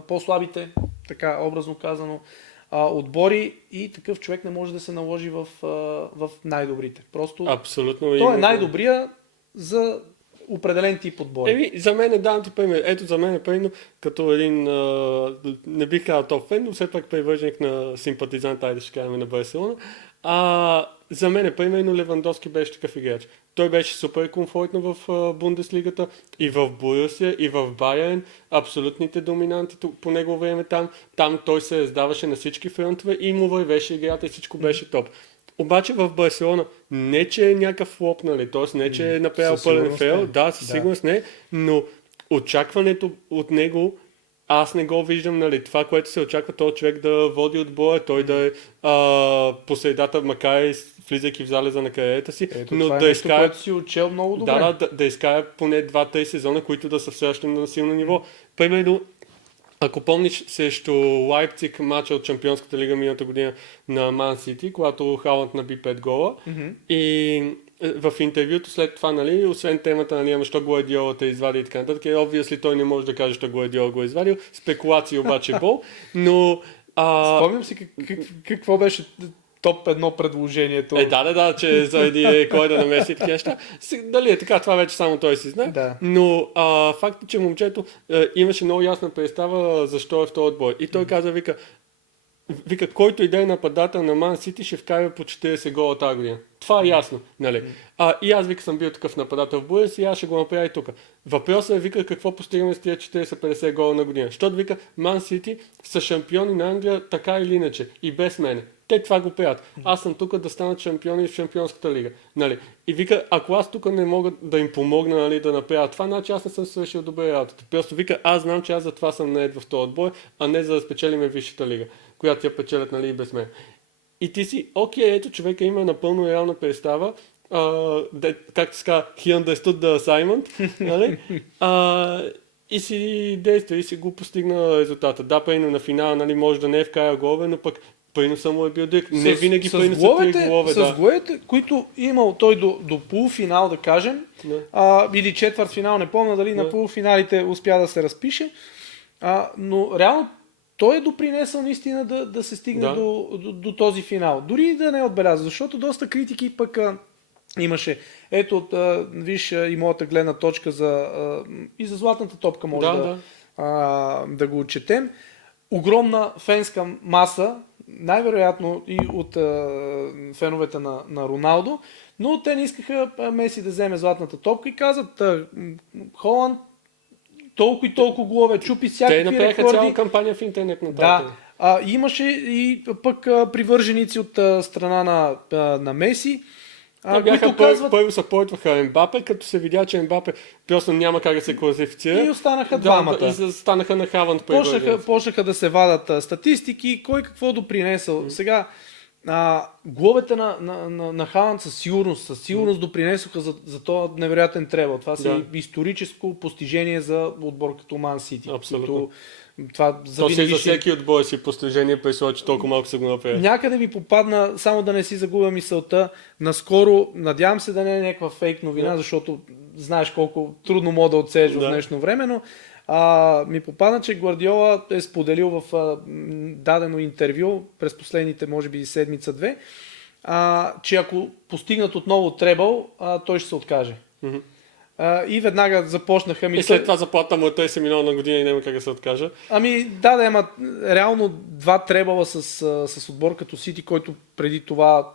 по-слабите, така образно казано, отбори, и такъв човек не може да се наложи в най-добрите. Просто абсолютно. Той е най-добрия за определен тип отбори. За мен давам ти пример. Ето за мен е примерно като един, не бих казал топ фен, но все пак привърженик на симпатизант, айде ще кажем, на Барселона. За мен е примерно Левандовски беше такъв играч. Той беше супер комфортно в Бундеслигата, и в Борусия, и в Байерн, абсолютните доминанти по него време там. Там той се раздаваше на всички фронтове и му вървеше играта и всичко беше топ. Обаче в Барселона не че е някакъв флоп, нали, т.е. не че е направил пълен фейл, със сигурност не, но очакването от него аз не го виждам, нали, това, което се очаква, този човек да води отбора, той да е по средата, макар и влизайки в залеза на кариерата си, но това да изкара... което си учел много добре. Да изкара поне 2-3 сезона, които да са все още на силно ниво. Примерно, ако помниш срещу Лайпциг матча от Шампионската лига миналата година на Ман Сити, когато Халанд наби 5 гола, и в интервюто след това, нали, освен темата, нали, ама що Гвардиола те извади и така нататък, obviously той не може да каже, що Гвардиола го е извадил, спекулации обаче бол, но... Спомням си какво беше топ едно предложението. Че заради кой да намеси такива неща. Дали е така, това вече само той си знае. Да. Но факт е, че момчето имаше много ясна представа защо е в този отбор. И той каза, вика, който и да е нападател на Ман Сити ще вкара по 40 гола тази година. Това е ясно, нали? И аз, съм бил такъв нападател в Бурес и аз ще го направя и тук. Въпросът е, какво постигаме с тия 40-50 гола на година. Защото, Ман Сити са шампиони на Англия така или иначе и без мене. Те това го правят. Аз съм тук да станат шампиони в Шампионската лига. Нали? И ако аз тук не мога да им помогна, нали, да направя това, значи аз не съм свършил добре работата. Просто аз знам, че аз за това съм нает в този отбор, а не за да спечелиме Висшата лига, която я печелят, нали, и без мен. И ти си, ето човека има напълно реална представа, както се казва, he understood the assignment, нали? И си действа, и си го постигна резултата. Да, пейно на финала, нали, може да не е вкарал голове, но пък приноса му е бил дик. Не винаги приносът е голове. С головете, които имал той до полуфинал, да кажем, или четвъртфинал, не помня дали на полуфиналите успя да се разпише, но реално той е допринесъл наистина да се стигне до този финал. Дори да не е отбеляза, защото доста критики пък имаше. Ето, виж и моята гледна точка и за златната топка може да го отчетем. Огромна фенска маса, най-вероятно и от феновете на Роналдо, Но те не искаха Меси да вземе златната топка и казват, Холанд толкова и толкова голове, чупи Те всякакви направиха рекорди. цяла кампания в интернет на Да, тази. имаше и пък привърженици от страна на Меси, които казват... Първо се пойтваха Ембапе, като се видя, че Ембапе просто няма как да се класифицира. И останаха двамата. И станаха на Халанд. Почнаха да се вадат статистики, кой какво допринесъл. Сега, головете на Халанд със сигурност допринесоха за този невероятен требъл. Това си историческо постижение за отбор като Ман Сити. Абсолютно. Това То си за всеки отбор си постижение, при случай, че толкова малко са го направили. Някъде ви попадна, само да не си загубя мисълта, наскоро, надявам се да не е някаква фейк новина, защото знаеш колко трудно мога да отсееш в днешно време, но ми попадна, че Гвардиола е споделил в дадено интервю през последните, може би, седмица-две, че ако постигнат отново требъл, той ще се откаже. И веднага започнаха... И след това заплата му е 30 милиона на година и няма как да се откаже. Да, реално 2 требала с отбор като Сити, който преди това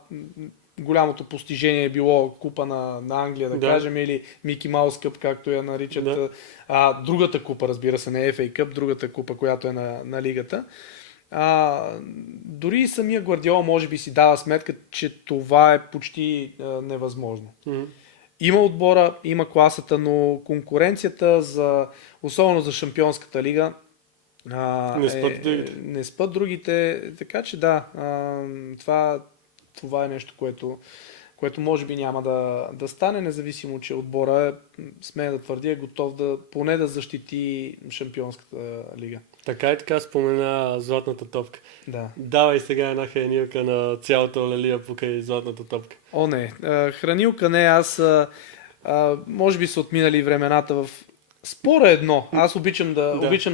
голямото постижение е било купа на Англия, да кажем, или Мики Маус Къп, както я наричат. Другата купа, разбира се, не FA Къп, другата купа, която е на лигата. Дори и самия Гвардиола може би си дава сметка, че това е почти невъзможно. Има отбора, има класата, но конкуренцията, особено за Шампионската лига, не спът другите. Така че това е нещо, което може би няма да стане, независимо, че отбора смея да твърди, е готов поне да защити Шампионската лига. Така и така спомена златната топка. Да. Давай сега една хранилка на цялата олелия покрай златната топка. Не. Хранилка не, аз може би са отминали времената в спора едно. Аз обичам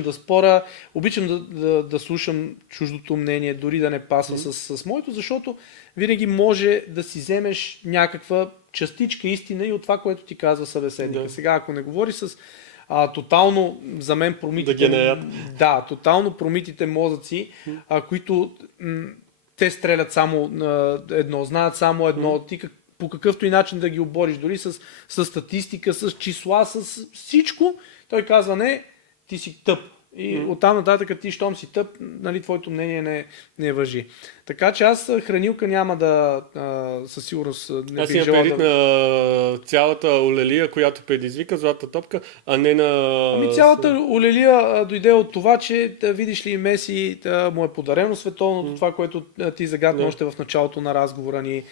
да спора, обичам да слушам чуждото мнение, дори да не пасва с моето, защото винаги може да си вземеш някаква частичка истина и от това, което ти казва събеседника. Сега, ако не говори с тотално за мен промитите... тотално промитите мозъци, които те стрелят само едно, знаят само едно, ти по какъвто и начин да ги обориш, дори с статистика, с числа, с всичко, той казва не, ти си тъп. И оттам нататък ти, щом си тъп, нали, твоето мнение не важи. Така че аз хранилка няма със сигурност не бих желал на цялата олелия, която предизвика златата топка, а не на... Цялата олелия дойде от това, че видиш ли Меси му е подарено световното, това, което ти загадна още в началото на разговора ни.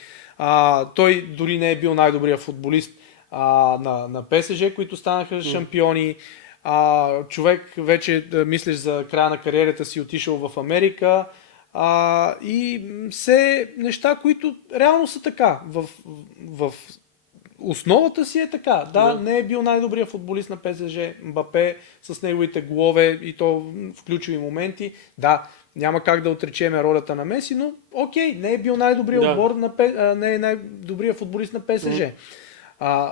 Той дори не е бил най-добрият футболист на ПСЖ, които станаха шампиони. Човек вече мислиш за края на кариерата си отишъл в Америка и все неща, които реално са така. В основата си е така. Не е бил най-добрият футболист на ПСЖ. Мбапе с неговите голове и то в ключови моменти. Няма как да отречеме ролята на Меси, но окей, не е бил най-добрият отбор, не е най-добрият футболист на ПСЖ.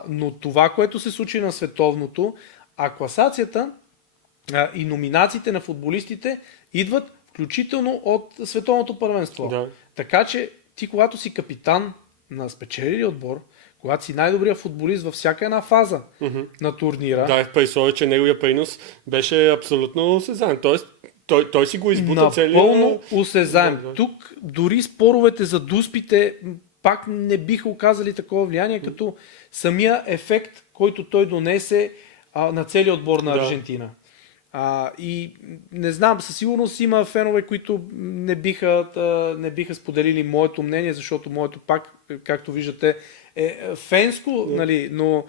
Но това, което се случи на световното, класацията и номинациите на футболистите идват включително от световното първенство. Така че ти, когато си капитан на спечелили отбор, когато си най-добрият футболист във всяка една фаза на турнира... при условие, че неговия принос беше абсолютно осезаем. Тоест, той си го избута целия... Напълно осезаем. Тук дори споровете за дуспите пак не биха оказали такова влияние, като самия ефект, който той донесе на целия отбор на Аржентина. И не знам, със сигурност има фенове, които не биха споделили моето мнение, защото моето пак, както виждате, е фенско, нали, но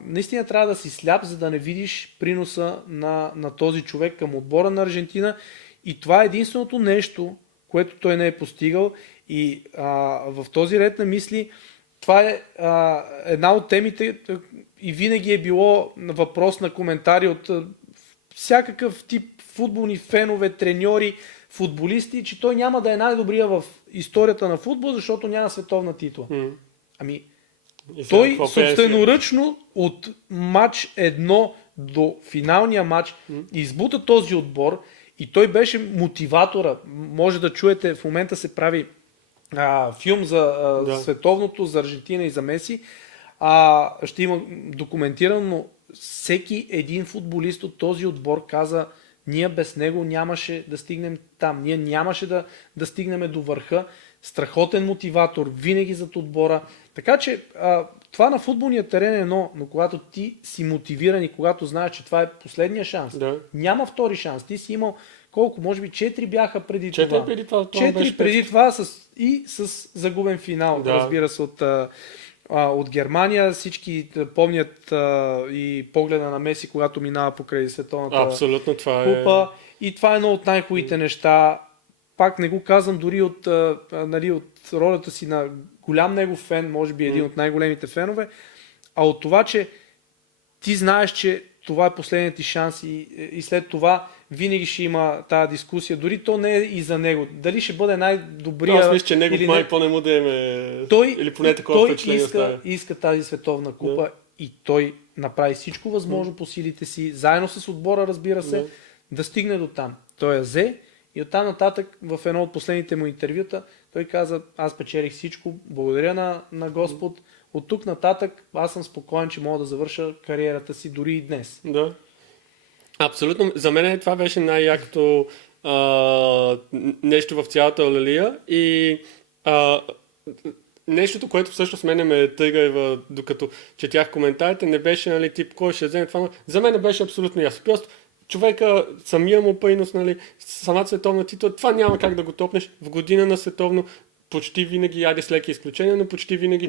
наистина трябва да си сляп, за да не видиш приноса на този човек към отбора на Аржентина, и това е единственото нещо, което той не е постигал, и в този ред на мисли това е една от темите и винаги е било въпрос на коментари от всякакъв тип футболни фенове, треньори, футболисти, че той няма да е най-добрия в историята на футбол, защото няма световна титла. Той собственоръчно от матч 1 до финалния матч избута този отбор и той беше мотиватора. Може да чуете, в момента се прави филм за Да. световното, за Аржентина и за Меси. Ще има документирано, но всеки един футболист от този отбор каза, ние без него нямаше да стигнем там, ние нямаше да стигнем до върха. Страхотен мотиватор, винаги зад отбора. Така че това на футболния терен е едно, но когато ти си мотивиран и когато знаеш, че това е последния шанс, Да. няма втори шанс. Ти си имал колко, може би 4 бяха преди това. 4 преди това. 4 преди това с загубен финал, Да. разбира се, от Германия. Всички помнят и погледа на Меси, когато минава покрай световната Абсолютно това е. купа. И това е едно от най-хубавите неща. Пак не го казвам дори от ролята си на голям негов фен, може би един от най-големите фенове, а от това, че ти знаеш, че това е последният ти шанс и след това винаги ще има тази дискусия. Дори то не е и за него. Дали ще бъде най-добрия. Аз мисля, че него или май не. по-не му да им Той, или поне такова той впечатление оставя. иска тази световна купа и той направи всичко възможно по силите си, заедно с отбора, разбира се, да стигне до там. Той я взе и оттам нататък в едно от последните му интервюта той каза, аз печелих всичко, благодаря на Господ. От тук нататък аз съм спокоен, че мога да завърша кариерата си дори и днес. Да. Абсолютно. За мен това беше най-якото нещо в цялата алелия и нещото, което всъщност мене ме тъга, докато четях коментарите, не беше, нали, тип, кой ще вземе това. За мен беше абсолютно ясно. Просто човека, самия му принос, нали, самата световна титла, това няма как да го топнеш в година на световно. Почти винаги, яде с леки изключения, но почти винаги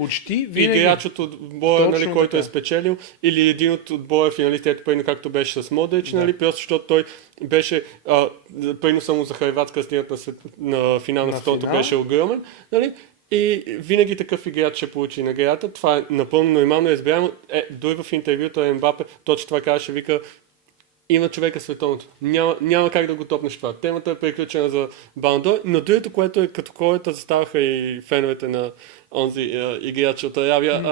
играч от отбора, нали, който е спечелил, или един от отбора финалист, ето пейно както беше с Модрич, нали, просто защото той беше, приноса му за Хърватска стигнат на финал на световното беше огромен, нали, и винаги такъв играч ще получи наградата. Това е напълно нормално и разбираемо. Дори в интервюта Ембапе точно това казваше, вика, има човека световното. Няма как да го топнеш това. Темата е приключена за Балон д'Ор, но другото, което е като хората заставаха и феновете на онзи играч от Аравия,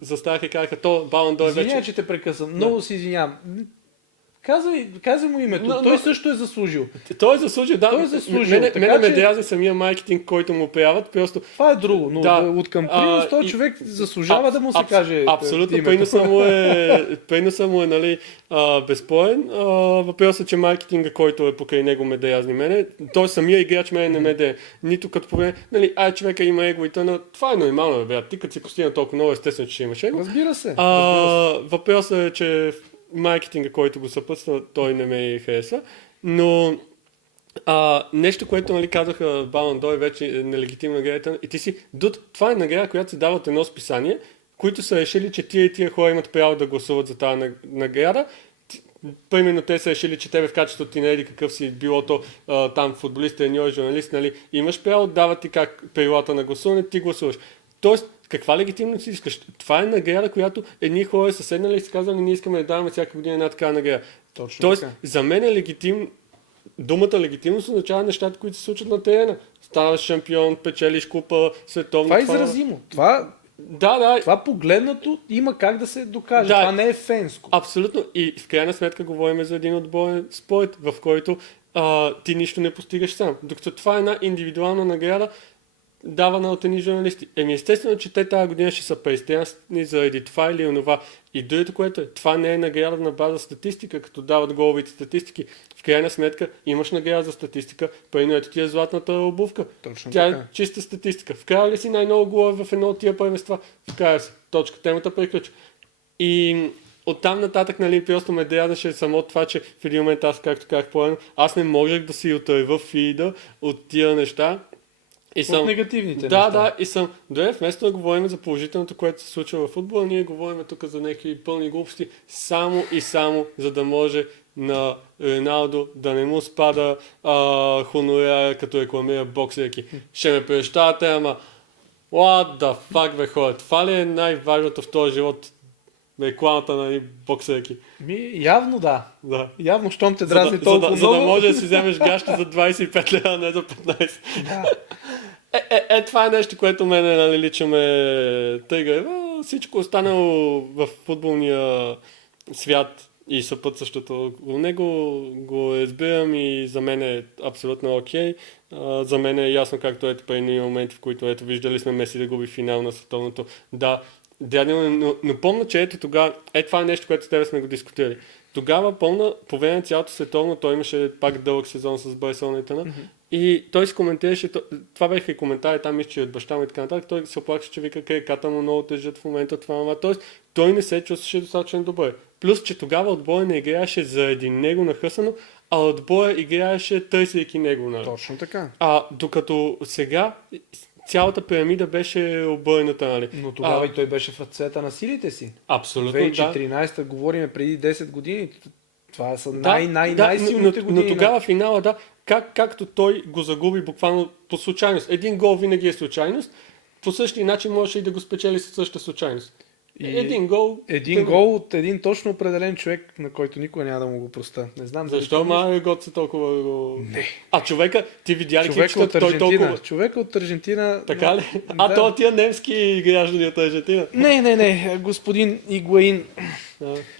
заставаха и казаха, то Балон д'Ор вече... Извинявай, че те прекъсвам. Много се извинявам. Казвай му името. Той също е заслужил. Той е заслужил, да. Той е заслужил. Мене ме дразни самия маркетинг, който му правят. Просто... Това е друго, но от към принос този човек заслужава да му се каже. Абсолютно, приноса му е нали, безспорен. Въпросът е, че маркетинга, който е покрай него ме дразни мене, той самия играч мене не ме де. Нито като пове, нали, човека има его и т.н. Това е нормално, бе. Ти като си постигна толкова много, естествено, че ще имаш его. Разбира се. Въпросът е, че маркетинга, който го съпътства, той не ме хареса, но нещо, което нали, казаха Балон д'Ор вече е нелегитимна награда и ти си, това е награда, която се дава от едно списание, които са решили, че тия хора имат право да гласуват за тази награда. Примерно те са решили, че тебе в качеството ти не еди какъв си било то там футболист, треньор, журналист, нали, имаш право, дават ти как правилата на гласуване, ти гласуваш. Тоест, каква легитимност искаш? Това е награда, която едни хора са седнали и са казали, ние искаме да даваме всяка година една такава награда. Тоест, за мен е думата легитимност означава нещата, които се случват на терена. Ставаш шампион, печелиш купа, световно. Това е изразимо. Това погледнато има как да се докаже. Това не е фенско. Абсолютно. И в крайна сметка говорим за един отборен спорт, в който ти нищо не постигаш сам. Докато това е една индивидуална награда, давана от едни журналисти. Естествено, че те тази година ще са пристрастни заради това или онова. И другото, което е, това не е награда на база статистика, като дават головите статистики. В крайна сметка имаш награда за статистика, примерно ето ти е златната обувка. Точно Тя така. е чиста статистика. Вкарал ли си най-много голове в едно от тия първенства? Вкарал си. Точка. Темата приключва. И оттам нататък, нали, просто ме дразнеше само това, че в един момент аз, както казах по-рано, аз не можех да си отърва фида от тия неща. От негативните неща. Да, и съм. Вместо да говорим за положителното, което се случва в футбола, ние говорим тук за някакви пълни глупости, само и само, за да може на Роналдо да не му спада хонорар, като рекламира боксерки. Ще ме прещавате, ама what the fuck, бе хора, това ли е най-важното в този живот? Рекламата на боксерки. Явно да. Явно, щом те дразни толкова много. За да може да си вземеш гащи за 25 лева, а не за 15. Това е нещо, което мене, нали, лично ме тъга. Всичко останало в футболния свят и съпътстващото у него го разбирам и за мен е абсолютно окей. За мен е ясно както ето при едни моменти, в които ето виждали сме Меси да губи финал на световното. Да, но помня, че ето тогава, това е нещо, което с тебе сме го дискутирали. Тогава помня, по време на цялото световно, той имаше пак дълъг сезон с Барселона и т.н. И той си коментираше, това бяха и коментари, там мисля, че от баща му и така нататък, той се оплакваше, че вика краката му много тежат в момента това, т.е. той не се чувстваше достатъчно добре. Плюс, че тогава отбора не играеше заради него нахъсано, а отбора играеше търсейки него. Нали? Точно така. Докато сега цялата пирамида беше обърната, нали? Но тогава и той беше в ръцете на силите си. Абсолютно, 2014 говориме преди 10 години. Това са най-силните години. Но тогава финала, да, както той го загуби буквално по случайност. Един гол винаги е случайност. По същия начин можеше и да го спечели със същата случайност. Един гол от един точно определен човек, на който никога няма да му го проста. Не знам защо Марио Готце толкова Не. Човека, ти видя ли клипчета, той толкова... Човека от Аржентина... Така ли? То тия немски граждани от Аржентина. Не, господин Игуаин.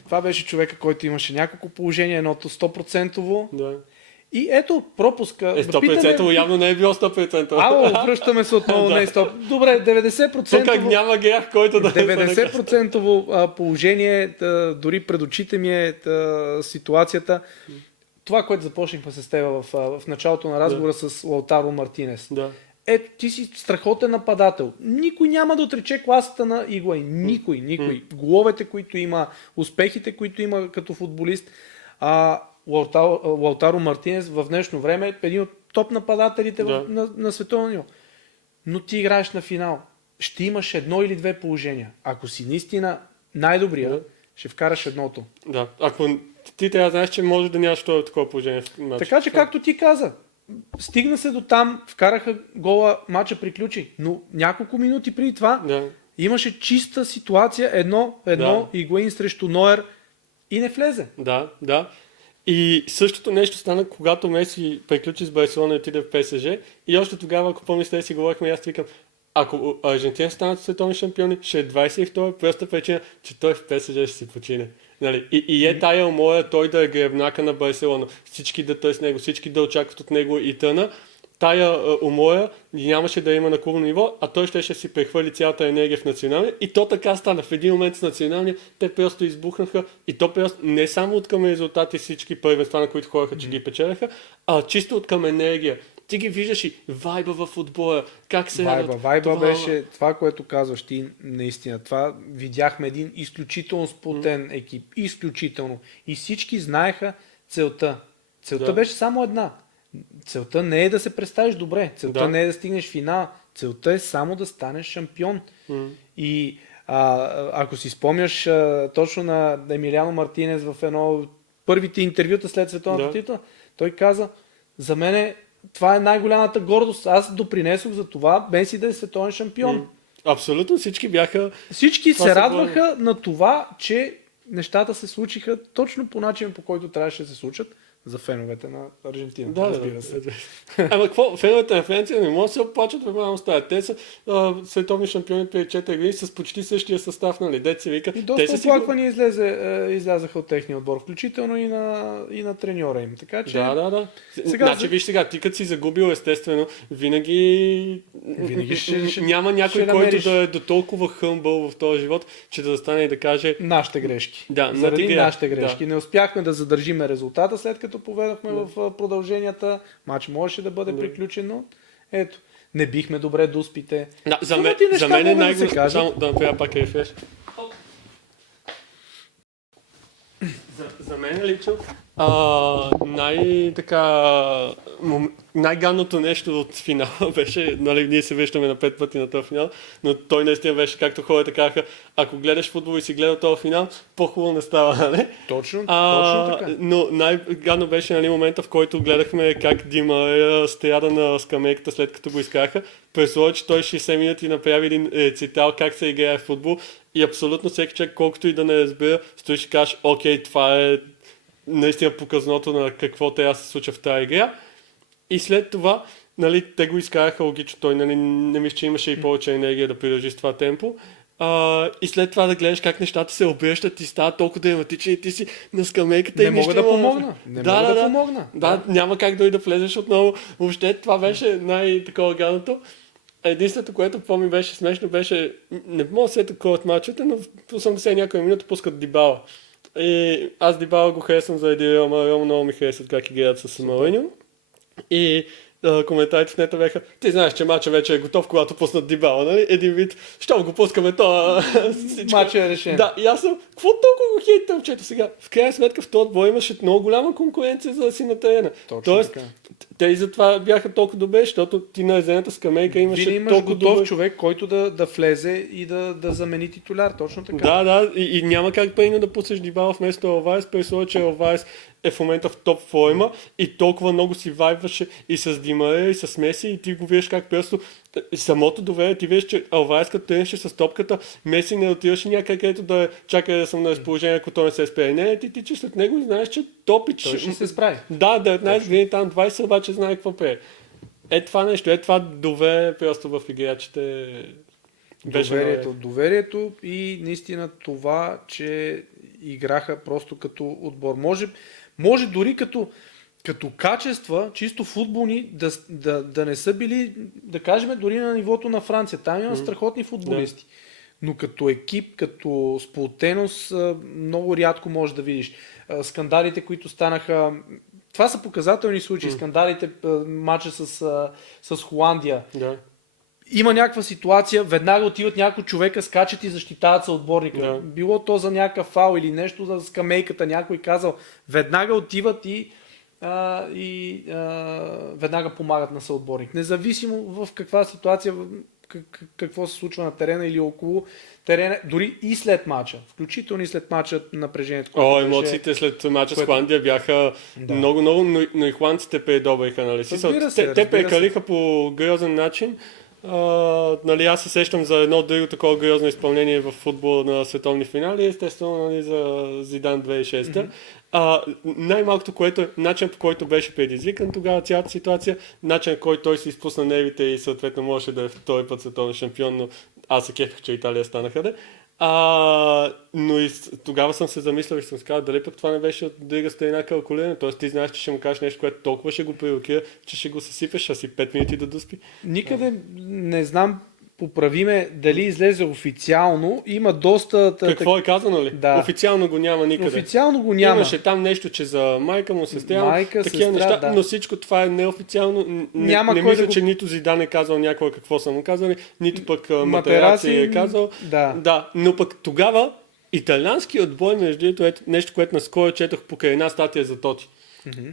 Това беше човека, който имаше няколко положения, едното 100%. Да. И ето пропуска. 100% явно не е било 100%. Връщаме се отново на 100%. Добре, 90%. Тук няма грях, който да 90% положение, дори пред очите ми е ситуацията. Това, което започнахме с теб в началото на разговора с Лаутаро Мартинес. Да. Ето, ти си страхотен нападател. Никой няма да отрече класата на Игуаин. Никой. Головете, които има, успехите, които има като футболист. Лаутаро Мартинес в днешно време е един от топ нападателите на световно ниво. Но ти играеш на финал. Ще имаш едно или две положения. Ако си наистина най-добрия, ще вкараш едното. Да. Ако ти трябва да знаеш, че може да нямаш такова положение в матча. Така че, както ти каза, стигна се до там, вкараха гола, матча приключи. Но няколко минути преди това имаше чиста ситуация, едно, Игуаин срещу Нойер и не влезе. Да. И същото нещо стана, когато Меси приключи с Барселона и отиде в ПСЖ. И още тогава, ако помните, си говорихме, аз ти викам, ако Аржентина станат световни шампиони, ще е 22-та проста причина, че той в ПСЖ ще си почине. Нали? И тая умоя той да е гребнака на Барселона. Всички да търсят него, всички да очакват от него и тъна. Тая умоя нямаше да има на клубно ниво, а той ще си прехвърли цялата енергия в националния. И то така стана. В един момент с националния те просто избухнаха. И то просто не само от към резултати всички първенства, на които хораха, че ги печеляха, а чисто от към енергия. Ти ги виждаш и вайба в отбора, как се радват. Вайба беше това, което казваш ти наистина. Това видяхме един изключително сплотен екип. Изключително. И всички знаеха целта. Целта беше само една. Целта не е да се представиш добре. Целта не е да стигнеш финал. Целта е само да станеш шампион. И ако си спомняш точно на Емилиано Мартинес в едно от първите интервюта след световната титла, той каза, за мен това е най-голямата гордост. Аз допринесох за това Меси да е световен шампион. Абсолютно всички бяха... Всички се радваха на това, че нещата се случиха точно по начин, по който трябваше да се случат. За феновете на Аржентина, разбира се. Ама какво? Феновете на Франция не могат да се оплачат в малко стая. Те са световни шампиони преди 4 години с почти същия състав, нали? Дет се вика. И доста оплаквания излязаха от техния отбор, включително и на треньора им. Така че... Да. Значи виж сега, ти като си загубил, естествено, винаги няма някой, който да е до толкова хъмбъл в този живот, че да застане и да каже... Нашите грешки. Заради нашите грешки. Не успяхме да задържиме резултата, след като поведахме в продълженията. Матч можеше да бъде приключен, но ето, не бихме добре до успите. За мен е най-голямо. Само да направя пак рефреш. За мен лично най-гадното нещо от финала беше, нали, ние се връщаме на 5 пъти на този финал, но той наистина беше, както хората казаха, ако гледаш футбол и си гледал този финал, по-хубаво не става, нали? Точно така. Но най-гадно беше, нали, момента, в който гледахме как Дима страда на скамейката след като го изкараха. Преслови, че той 60 минути направи един рецитал как се играе в футбол и абсолютно всеки човек, колкото и да не разбира, стоиш и кажеш, окей, това е наистина показаното на какво трябва да се случва в тази игра. И след това, нали, те го изкараха логично, той, нали, не мисля, че имаше и повече енергия да продължи с това темпо. И след това да гледаш как нещата се обръщат и стават толкова драматични и ти си на скамейката Не и мога нищо да няма- помогна. Не мога да помогна. Да, няма как дори да влезеш отново. Въобще това беше най-такова гадното. Единственото, което помни беше смешно, беше, не мога да се сетя кой от мачовете, но в 80 и някоя минута пускат Дибала. И аз Дибала го харесвам заради Реал, много ми харесват как играят с Мориньо. И коментарите в нета бяха, ти знаеш, че матча вече е готов, когато пуснат Дибала, нали? Един вид, що го пускаме то? Матчът е решен. Да, и аз съм, какво толкова го хейтам, чето сега? В крайна сметка в този отбор имаше много голяма конкуренция за да си на терена. Точно Тоест, така. те и затова бяха толкова добре, защото ти на резената скамейка имаше Винаги имаш толкова готов добър... човек, който да влезе и да замени титуляр. Точно така. Да, и няма как пейно да пуснеш Дибала вместо Алварес, при условие, че Алварес е в момента в топ форма и толкова много си вайбваше и с Димаре, и с Меси и ти го виждаш как просто самото доверие, ти виждаш, че Алварес като тренеше с топката, Меси не отиваше някъде, където да чака да съм на разположение, ако той не се спре. Не, ти тичаш след него и знаеш, че топич. Той ще се справи. Да, 19 години там, 20 обаче знае какво пее. Това нещо, това доверие просто в играчите. Доверието и наистина това, че играха просто като отбор. Може дори като качества, чисто футболни, да не са били, да кажем, дори на нивото на Франция. Там има страхотни футболисти. Но като екип, като сплотеност, много рядко можеш да видиш. Скандалите, които станаха... Това са показателни случаи. Скандалите, матча с Холандия. Да. Има някаква ситуация, веднага отиват няколко човека, скачат и защитават съотборника. Да. Било то за някакъв фал или нещо за скамейката, някой казал, веднага отиват и веднага помагат на съотборник. Независимо в каква ситуация, какво се случва на терена или около терена, дори и след мача, включително и след мача напрежението. Емоциите след мача с Холандия бяха много, но и холандците предобриха, нали? Те прекалиха по грозен начин. Нали, аз се сещам за едно друго такова грозно изпълнение в футбол на световни финали, естествено, нали, за Зидан 2006. Най-малкото, което е начин, по който беше предизвикан тогава цялата ситуация, начин, по който той си изпусна нервите и съответно можеше да е втори път световен шампион, но аз се кефих, че Италия станаха да. Но и тогава съм се замислял и съм сказал, дали пък това не беше от друга страна калкулиране. Тоест ти знаеш, че ще му кажеш нещо, което толкова ще го провокира, че ще го съсипеш, а си 5 минути да доспи. Никъде не знам, поправиме дали излезе официално. Има доста... Какво е казано ли? Да. Официално го няма никъде. Официално го няма. Имаше там нещо, че за майка му, сестра, такива неща, да. но всичко това е неофициално. Не мисля, че нито Зидан е казал някога какво са му казали, нито пък Матераци е казал. Да, но пък тогава италиански отбой, между другото, нещо, което наскоро четох покрай една статия за Тоти.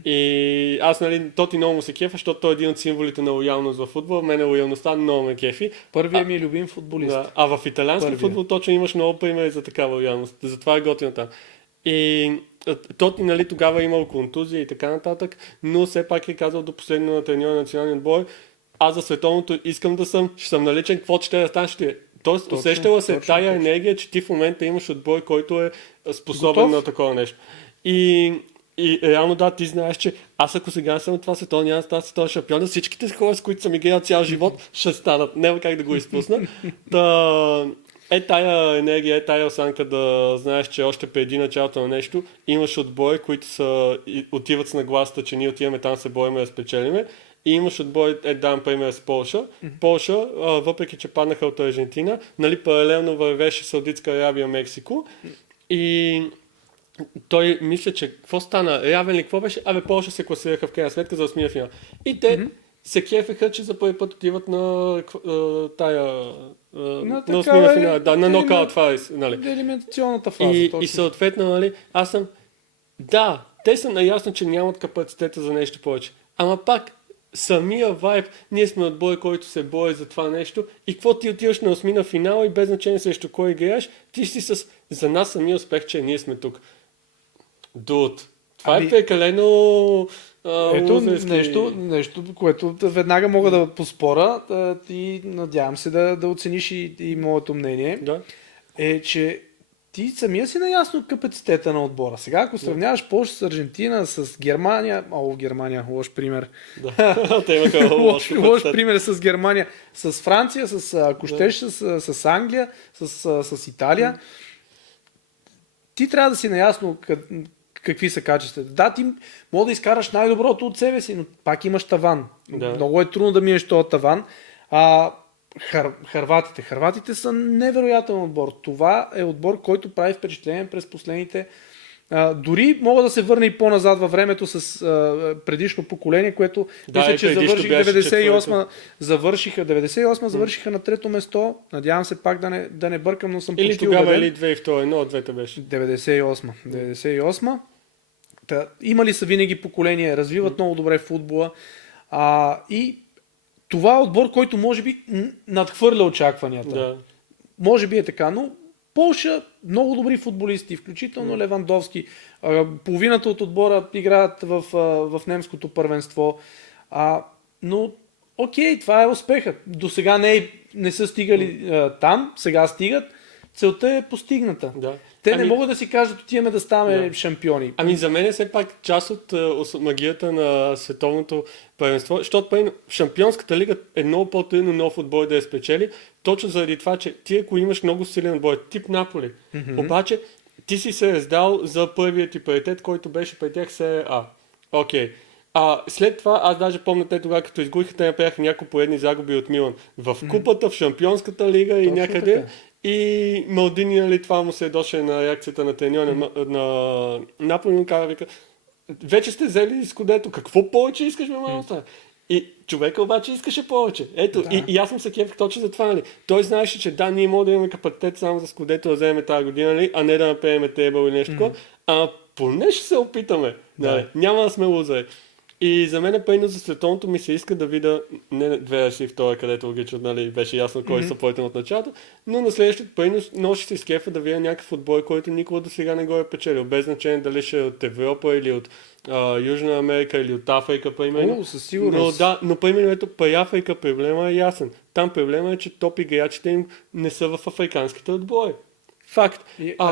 И аз, нали, Тоти много му се кефа, защото той е един от символите на лоялност във футбол. Мене лоялността много ме кефи. Първият ми любим футболист. Да, а в италиански футбол точно имаш много примери за такава лоялност. Затова е готино там. И Тоти, нали, тогава е имал контузия и така нататък, но все пак е казал до последно на треньора на националния отбор, аз за световното искам да ще съм наличен, каквото ще да стане, ще е. Тоест, усещала се тая енергия, че ти в момента имаш отбой, който е способен на такова нещо. И реално да, ти знаеш, че аз ако сега съм това световно, няма да става световен шампион, всичките хора, с които съм играл цял живот, ще станат. Няма как да го изпусна. Тая енергия, тая осанка да знаеш, че още преди началото на нещо имаш отбори, които отиват с нагласата, че ние отиваме там, се бориме да спечелиме. И имаш отбой, дам пример с Полша. Полша, въпреки че паднаха от Аржентина, нали, паралелно вървеше Саудитска Арабия, Мексико. И той мисля, че какво стана? Равен ли какво беше? Полша се класираха в крайна сметка за 8-я финал. И те се кефеха, че за първи път отиват на на 8-я финал. Да, на нокаут фаз. Нали. Елиминационната фаза. И съответно, нали, аз съм... Да, те са наясно, че нямат капацитета за нещо повече. Ама пак, самия вайб, ние сме отбой, който се бори за това нещо и какво ти отиваш на 8-на финал и без значение срещу кой играеш, ти си за нас самия успех, че ние сме тук. Дуд. Това е прекалено... Ето нещо, което веднага мога да поспоря и надявам се да оцениш и моето мнение. Да. Е, че ти самия си наясно капацитета на отбора. Сега, ако сравняваш Полша с Аржентина, с Германия, Германия, лош пример. Да, те имаха лош пример с Германия, с Франция, ако щеш, с Англия, с Италия. Ти трябва да си наясно какви са качествата. Да, ти може да изкараш най-доброто от себе си, но пак имаш таван. Да. Много е трудно да минеш този таван. Хърватите са невероятен отбор. Това е отбор, който прави впечатление през последните... дори мога да се върна и по-назад във времето с предишно поколение, което мисля, че завърших 98 завършиха на трето место. Надявам се пак да не бъркам, но съм или почти тогава, убеден. или 2002, едно от двете беше. 98. Имали са винаги поколение, развиват много добре футбола. И това е отбор, който може би надхвърля очакванията. Да. Може би е така, но Полша много добри футболисти, включително Левандовски. Половината от отбора играят в немското първенство. Но окей, това е успехът. До сега не са стигали там, сега стигат. Целта е постигната. Да. Те не могат да си кажат, отиваме да ставаме шампиони. За мен е все пак част от магията на световното първенство, защото в Шампионската лига е много по-трудно нов отбор да я спечели, точно заради това, че ти ако имаш много силен отбор, тип Наполи, обаче ти си се раздал за първият ти паритет, който беше при тях серия А. Окей. След това, аз даже помня те тогава, като изгубиха, те направиха няколко поредни загуби от Милан. В купата, в Шампионската лига и някъде. Така. И Малдини, нали, това му се дошъл на реакцията на треньора на Наполи, му казва, вика, вече сте взели скудето, какво повече искаш, бе, малата? И човека обаче искаше повече. Ето, да. И аз съм се кефих точно за това, нали. Той знаеше, че да, ние можем да имаме капацитет само за скудето да вземем тази година, нали, а не да направим тейбъл или нещо такова. Поне ще се опитаме. Нали. Няма да сме лузари. И за мен пейно за световното ми се иска да видя не 2002, където логично, нали, беше ясно кой са поетен от началото, но на следващото пейно много ще се изкефа да видя някакъв отбой, който никога до сега не го е печелил. Без значение дали ще е от Европа или от Южна Америка или от Африка, примерно. Със сигурност. Но примерно ето при Африка проблема е ясен. Там проблема е, че топ играчите им не са в африканските отбори. Факт.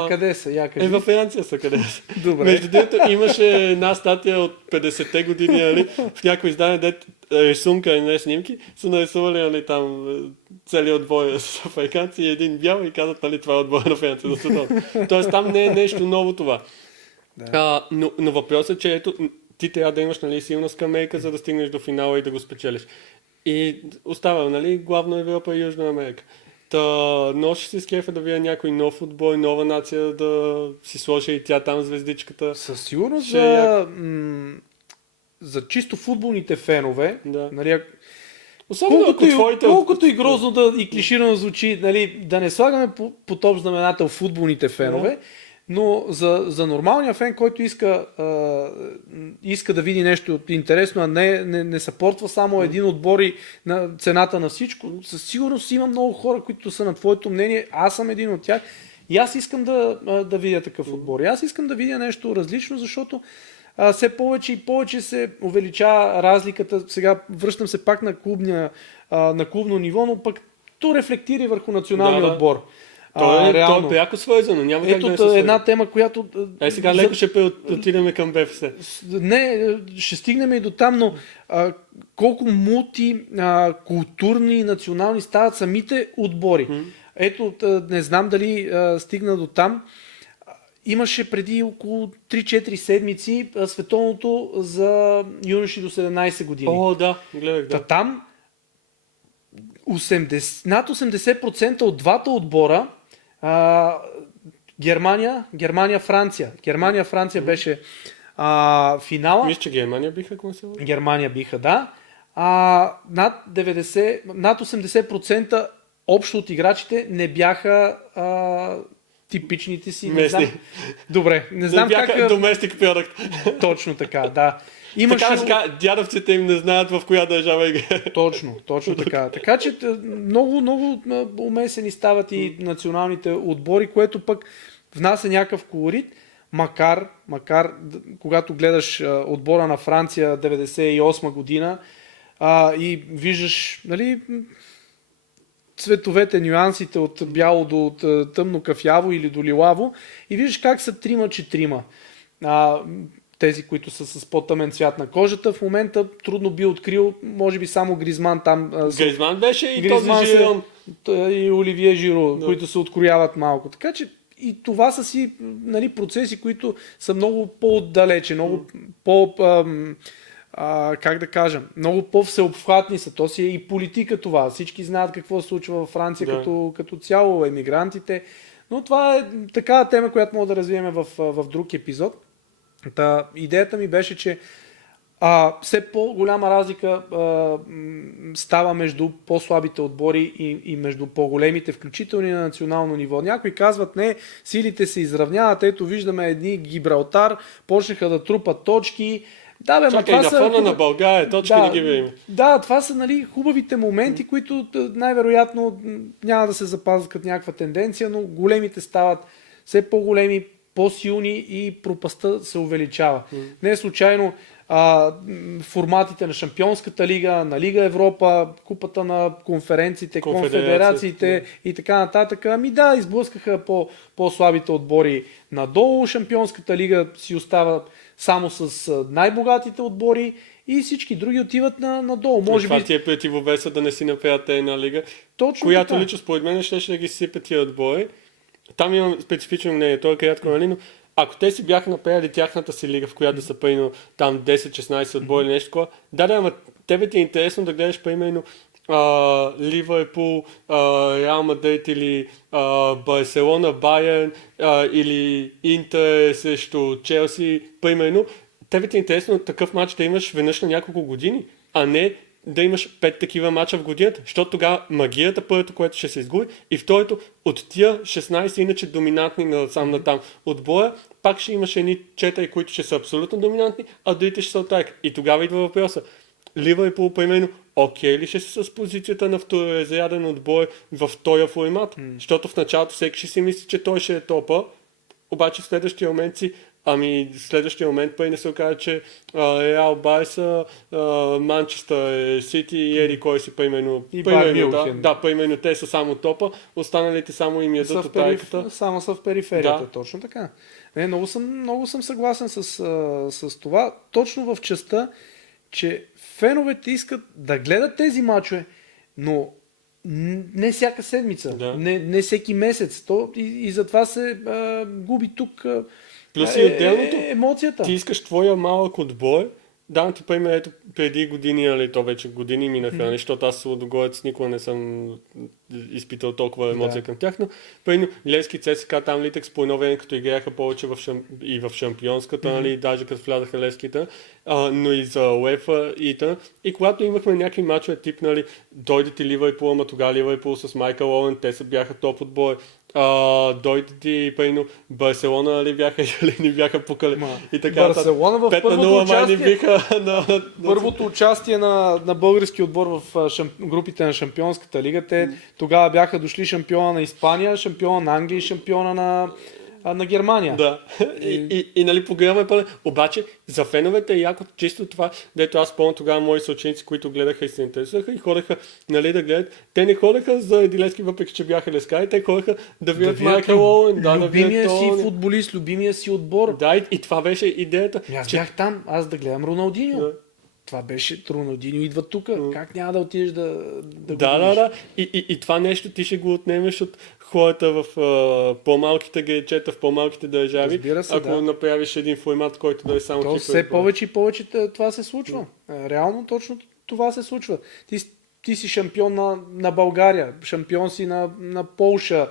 Къде са? Във Франция са, къде са. Добре. Между другото имаше една статия от 50-те години, нали, в някой издание, дето рисунка и не снимки, са нарисували, нали, там целият отбор с африканци и един бял и казват, нали, това е отбор на Франция. Тоест там не е нещо ново това. Да. Но въпросът е, че ето, ти трябва да имаш, нали, силна скамейка, за да стигнеш до финала и да го спечелиш. И остава, нали, главно Европа и Южна Америка. Но ще се скефа да видя някой нов отбой, нова нация, да си сложи и тя там звездичката. Със сигурност за чисто футболните фенове, нали, колкото и грозно и клиширано звучи, нали, да не слагаме под общ знаменател футболните фенове, но за нормалния фен, който иска да види нещо интересно, а не съпортва само един отбор и на цената на всичко, със сигурност има много хора, които са на твоето мнение, аз съм един от тях и аз искам да видя такъв отбор. И аз искам да видя нещо различно, защото все повече и повече се увеличава разликата. Сега връщам се пак на клубно ниво, но пък то рефлектира върху националния отбор. То е пряко свързано, няма как да не се свързано. Една тема, която... сега леко ще отидем към БФС. Не, ще стигнем и до там, но колко мултикултурни и национални стават самите отбори. Ето, не знам дали стигна до там. Имаше преди около 3-4 седмици световното за юноши до 17 години. Да, гледах, да. Там над 80% от двата отбора Германия-Франция. Германия-Франция беше финала. Мисля, че Германия биха класирали. Германия биха, да. Над 80% общо от играчите не бяха типичните си. Местни. Добре, не знам не бяха как... domestic product. Точно така, да. Така, дядовците им не знаят в коя държава играе. Точно така. Така че много умесени стават и националните отбори, което пък внася някакъв колорит, макар когато гледаш отбора на Франция 98 година и виждаш, нали, цветовете, нюансите от бяло до тъмно кафяво или до лилаво и виждаш как са 3-4. Тези, които са с по-тъмен цвят на кожата, в момента трудно би открил, може би само Гризман там. Гризман беше и Гризман този Жирон. И Оливие Жиро, които се открояват малко. Така че и това са си, нали, процеси, които са много по-отдалече, много по... как да кажа, много по-всеобхватни са. То си е и политика това. Всички знаят какво се случва във Франция като цяло, емигрантите. Но това е такава тема, която мога да развием в друг епизод. Идеята ми беше, че все по-голяма разлика става между по-слабите отбори и между по-големите, включително и на национално ниво. Някои казват, не, силите се изравняват, ето виждаме едни Гибралтар, почнаха да трупат точки. Да, бе, чакай, на фона на България, точки не ги видим. Да, това са, нали, хубавите моменти, които най-вероятно няма да се запазят като някаква тенденция, но големите стават все по-големи, по-силни и пропастта се увеличава. Не е случайно форматите на Шампионската лига, на Лига Европа, купата на конференциите, конфедерациите и така нататък. Изблъскаха по-слабите отбори надолу. Шампионската лига си остава само с най-богатите отбори и всички други отиват надолу. Това ти е противовеса да не си направят една лига, точно която така. лично според мен ще да ги сипят тия отбори. Там имам специфично мнение, той е кратко, нали, но ако те си бяха направили тяхната си лига, в която да са примерно там 10-16 отбори или нещо такова, ама тебе ти е интересно да гледаш примерно Ливърпул, Реал Мадрид или Барселона, Байерн или Интер срещу Челси, примерно. Тебе ти е интересно такъв матч да имаш веднъж на няколко години, а не да имаш 5 такива мача в годината, защото тогава магията, първото, което ще се изгуби, и второто, от тия 16 иначе доминантни насам натам отбора, пак ще имаш едни 4, които ще са абсолютно доминантни, а другите ще са оттак. И тогава идва въпроса. Ливърпул, примерно, окей ли ще са с позицията на второразряден отбор в този формат? Защото в началото всеки ще си мисли, че той ще е топа, обаче в следващия момент следващия момент пъй не се окаже, че Реал Барса, Манчестър Сити и еди кой си примерно. Примерно те са само топа, останалите само им ядат от тайката. Само са в периферията, точно така. Много съм съгласен с това. Точно в частта, че феновете искат да гледат тези мачове, но не всяка седмица, не всеки месец. И затова се губи тук плюс и отделното, емоцията. Ти искаш твоя малък отбор. Давам ти пример, ето преди години, нали, то вече години минаха, защото аз Лудогорец никога не съм изпитал толкова емоция към тях, но примерно Левски, ЦСКА, там Литекс по едно време, като играеха повече и в шампионската, нали, даже като влязаха Левските, но и за УЕФА и т.н. И когато имахме някакви мачове, тип, нали, дойде ти Ливърпул, ама тогава Ливърпул с Майкъл Оуен, те са бяха топ отбор. Дойде ти, примерно, Барселона, нали, бяха или не бяха пукали. И така, Барселона в първото участие на български отбор в групите на Шампионската лига. Те тогава бяха дошли шампиона на Испания, шампиона на Англия и шампиона на Германия. Да. И нали погледаме пълен. Обаче за феновете е яко чисто това, дето аз помня тогава мои съученици, които гледаха и се интересуваха и ходеха, нали, да гледат. Те не ходеха за Левски, въпреки че бяха лескари, те ходеха да видят Майкъл Оуен, любимия си футболист, любимия си отбор. Да, и това беше идеята. Аз бях там, аз да гледам Роналдиньо. Това беше Роналдиньо идва тук. Как няма да отидеш да го Да. И това нещо ти ще го отнемеш от хората в по-малките гречета, в по-малките държави, ако направиш един формат, който да е само то все повече и повече това се случва. Реално точно това се случва. Ти си шампион на България, шампион си на Полша,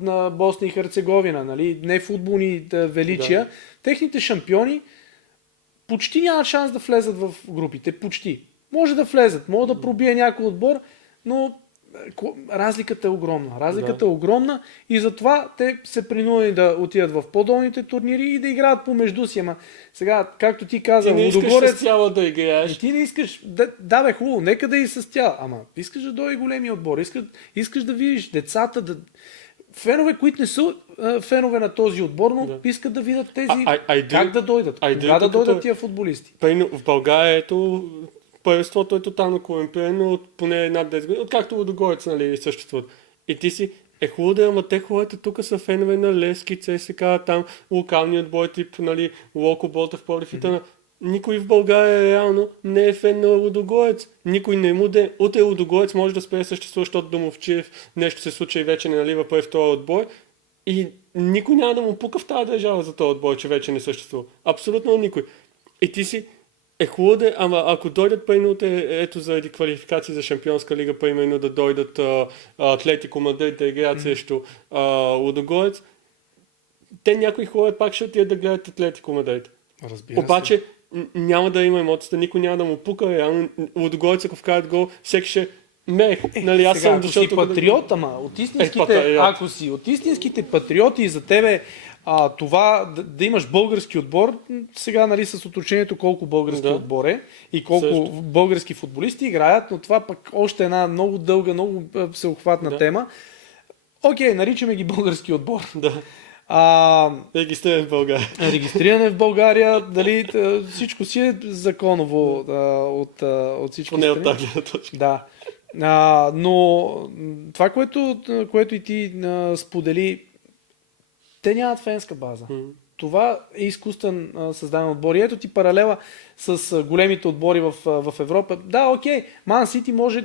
на Босна и Херцеговина, нали? Не футболни величия. Техните шампиони почти нямат шанс да влезат в групите. Почти. Може да влезат, може да пробие някой отбор, но разликата е огромна. Разликата е огромна и затова те се принудени да отидат в по-долните турнири и да играят помежду си. Ама сега, както ти каза, ти не искаш с тяло да играеш. Ти не искаш, да бе, хубаво, нека да и с тяло. Ама искаш да дойде големия отбор, искаш да видиш децата, фенове, които не са фенове на този отбор, но искат да видят тези как да дойдат. Кога да дойдат тия футболисти? В България ето първенството е тотално корумпирано от поне над 10 години, откакто Лудогорец, нали, съществуват. И ти си, хубаво да, ама те хората тук са фенове на Левски, ЦСКА, там локални отбой, тип, нали, Локо, Ботев, Пловдив и т.н. Никой в България реално не е фен на Лудогорец. Никой не му де. Утре Лудогорец може да спре да съществува, защото Домовчиев нещо се случва и вече не налива първи втори отбой. И никой няма да му пука в тази държава за този отбой, че вече не съществува. Абсолютно никой. И ти си, хубаво да, ама ако дойдат примерно, ето заради квалификации за Шампионска лига, примерно да дойдат Атлетико Мадрид да играят срещу Лудогорец, те някои хора пак ще отидат да гледат Атлетико Мадрид. Разбира Обаче се. няма да има емоцията, никой няма да му пука, реално Лудогорец, ако вкарат гол, всеки ще мех. Нали, аз сега, съм ако дошъл си тук патриот, ама от истинските, патриот. ако си от истинските патриоти и за тебе това да имаш български отбор, сега нали с уточнението колко български отбор е и колко Също. български футболисти играят, но това пък още една много дълга, много всеобхватна тема. Окей, наричаме ги български отбор. Да. Регистриран в България. Регистриране в България, дали всичко си е законово от всички Поне от страни. тази гледна точка. Да. Но това, което и ти сподели, те нямат фенска база. Това е изкуствен създаден отбор. И ето ти паралела с големите отбори в Европа. Да, окей, Ман Сити може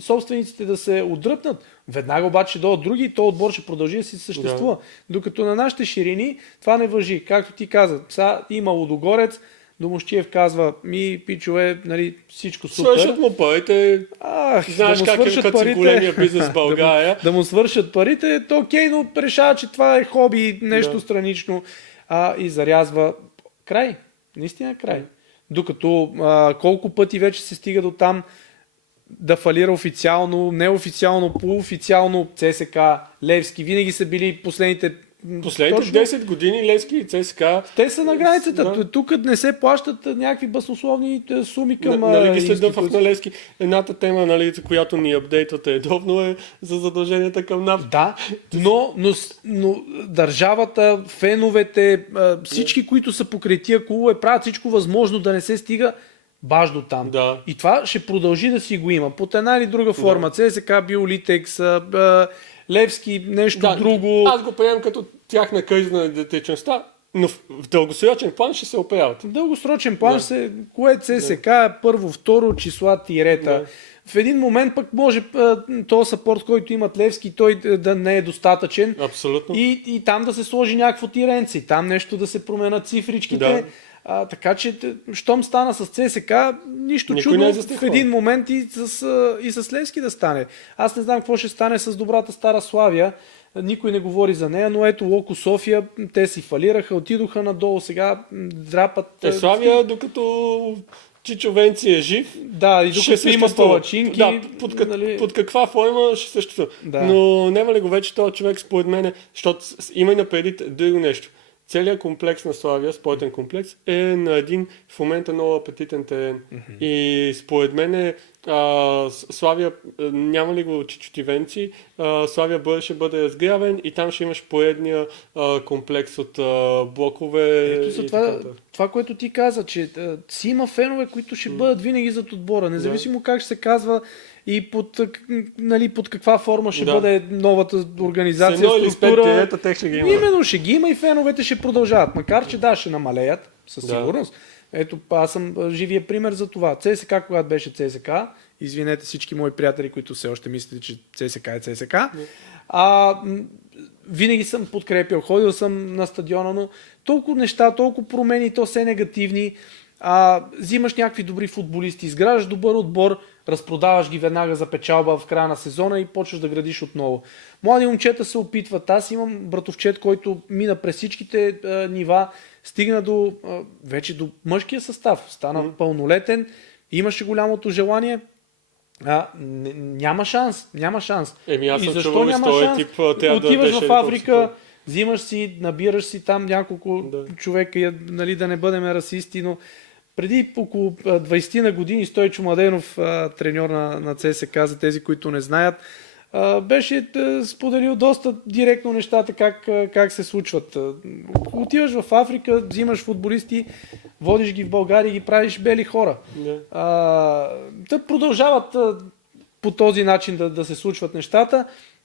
собствениците да се отдръпнат. Веднага обаче до други и този отбор ще продължи да си съществува. Докато на нашите ширини това не важи. Както ти каза, сега има Лудогорец, Домощиев казва, пичове, нали, всичко супер. Свършат му парите. Знаеш да как е като си големия бизнес в България. Да му свършат парите, то окей, но решава, че това е хоби, нещо странично и зарязва. Край. Наистина край. Докато колко пъти вече се стига до там да фалира официално, неофициално, полуофициално ЦСКА, Левски. Винаги са били последните 10 години Левски и ЦСКА. Те са на границата. Да. Тук не се плащат някакви баснословни суми към нали ги следва в Левски. Едната тема, нали, за която ни апдейтвате редовно е за задълженията към НАП. Да, но държавата, феновете, всички, които са покрай тия клубове, правят всичко възможно да не се стига баш до там. Да. И това ще продължи да си го има. Под една или друга форма. ЦСКА, Биолитекс, Левски, нещо друго. Аз го приемам като тяхна криза на идентичността, но в дългосрочен план ще се оправят. В дългосрочен план кое ЦСКА е първо, второ, числа, тирета. Да. В един момент пък може този съпорт, който имат Левски, той да не е достатъчен. Абсолютно. И там да се сложи някакво тиренце, и там нещо да се променят цифричките. Да. Така че, щом стана с ЦСКА, нищо никой чудно в един момент и с Левски да стане. Аз не знам какво ще стане с добрата стара Славия. Никой не говори за нея, но ето Локо София, те си фалираха, отидоха надолу, сега драпат. Славия, докато Чичо Венци е жив, да, и докато има палачинки. Да, под каква форма ще съществува. Да. Но няма ли го вече този човек, според мен, защото има и напреди друго нещо. Целият комплекс на Славия, спортен комплекс, е на един в момента много апетитен терен. И според мен Славия, няма ли го чичотивенци, Славия ще бъде разгрявен и там ще имаш поредния комплекс от блокове. Ето за това, което ти каза, че си има фенове, които ще бъдат винаги зад отбора, независимо как ще се казва и под каква форма ще бъде новата организация, структура. Ще ги има. Именно, ще ги има и феновете ще продължават. Макар, че ще намалеят, със сигурност. Ето, аз съм живия пример за това. ЦСКА, когато беше ЦСКА, извинете всички мои приятели, които все още мислят, че ЦСКА е ЦСКА, винаги съм подкрепял, ходил съм на стадиона, но толкова неща, толкова промени, то все негативни. Взимаш някакви добри футболисти, изграждаш добър отбор, разпродаваш ги веднага за печалба в края на сезона и почваш да градиш отново. Млади момчета се опитват. Аз имам братовчет, който мина през всичките нива, стигна вече до мъжкия състав, стана пълнолетен, имаше голямото желание. Няма шанс. Аз и съм защо няма шанс? Тип, отиваш в Африка, взимаш си, набираш си там няколко човека, нали, да не бъдем расисти, но преди около 20 на години Стойчо Младенов, треньор на ЦСКА, за тези, които не знаят, беше споделил доста директно нещата, как се случват. Отиваш в Африка, взимаш футболисти, водиш ги в България и ги правиш бели хора. Да продължават по този начин да се случват нещата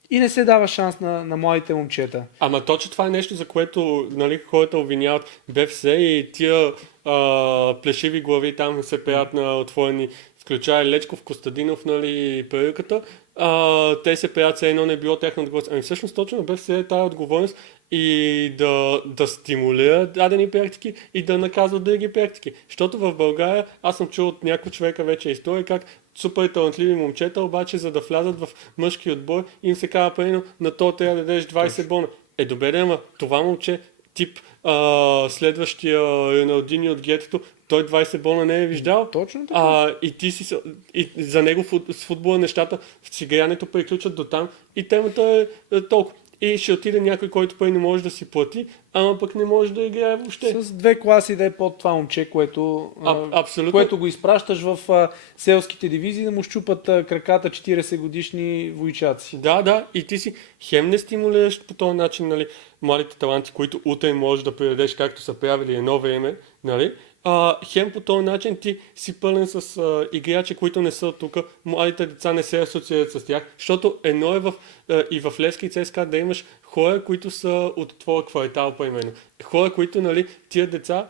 и не се дава шанс на младите момчета. Ама точно това е нещо, за което нали, хората обвиняват БФС и тия плешиви глави там се пеят на отворени, включая Лечков, Костадинов, нали, перуката. Те се пеят, все едно не е било тяхна отговорност. Ами всъщност точно на БФС е тази отговорност и да стимулира дадени практики и да наказват други практики. Защото в България, аз съм чул от някой човека вече история, как супер талантливи момчета, обаче за да влязат в мъжки отбор, им се казва примерно, на то трябва да дадеш 20 бона. Добре, ама това момче, тип следващия Роналдини от гетото, той 20 бона не е виждал. Точно така. И за него с футбола нещата в игрането приключат до там и темата е толкова. И ще отиде някой, който пък не може да си плати, ама пък не може да играе въобще. С 2 класи да е под това момче, което го изпращаш в селските дивизии да му щупат краката 40 годишни войчаци. Да, и ти си хем не стимулираш по този начин, нали, младите таланти, които утре можеш да приведеш, както са правили едно време, нали, хем по този начин ти си пълен с играчи, които не са тук, младите деца не се асоциират с тях, защото едно е и в Левски и ЦСКА да имаш хора, които са от твоя квартал, примерно. Хора, които, нали, тия деца,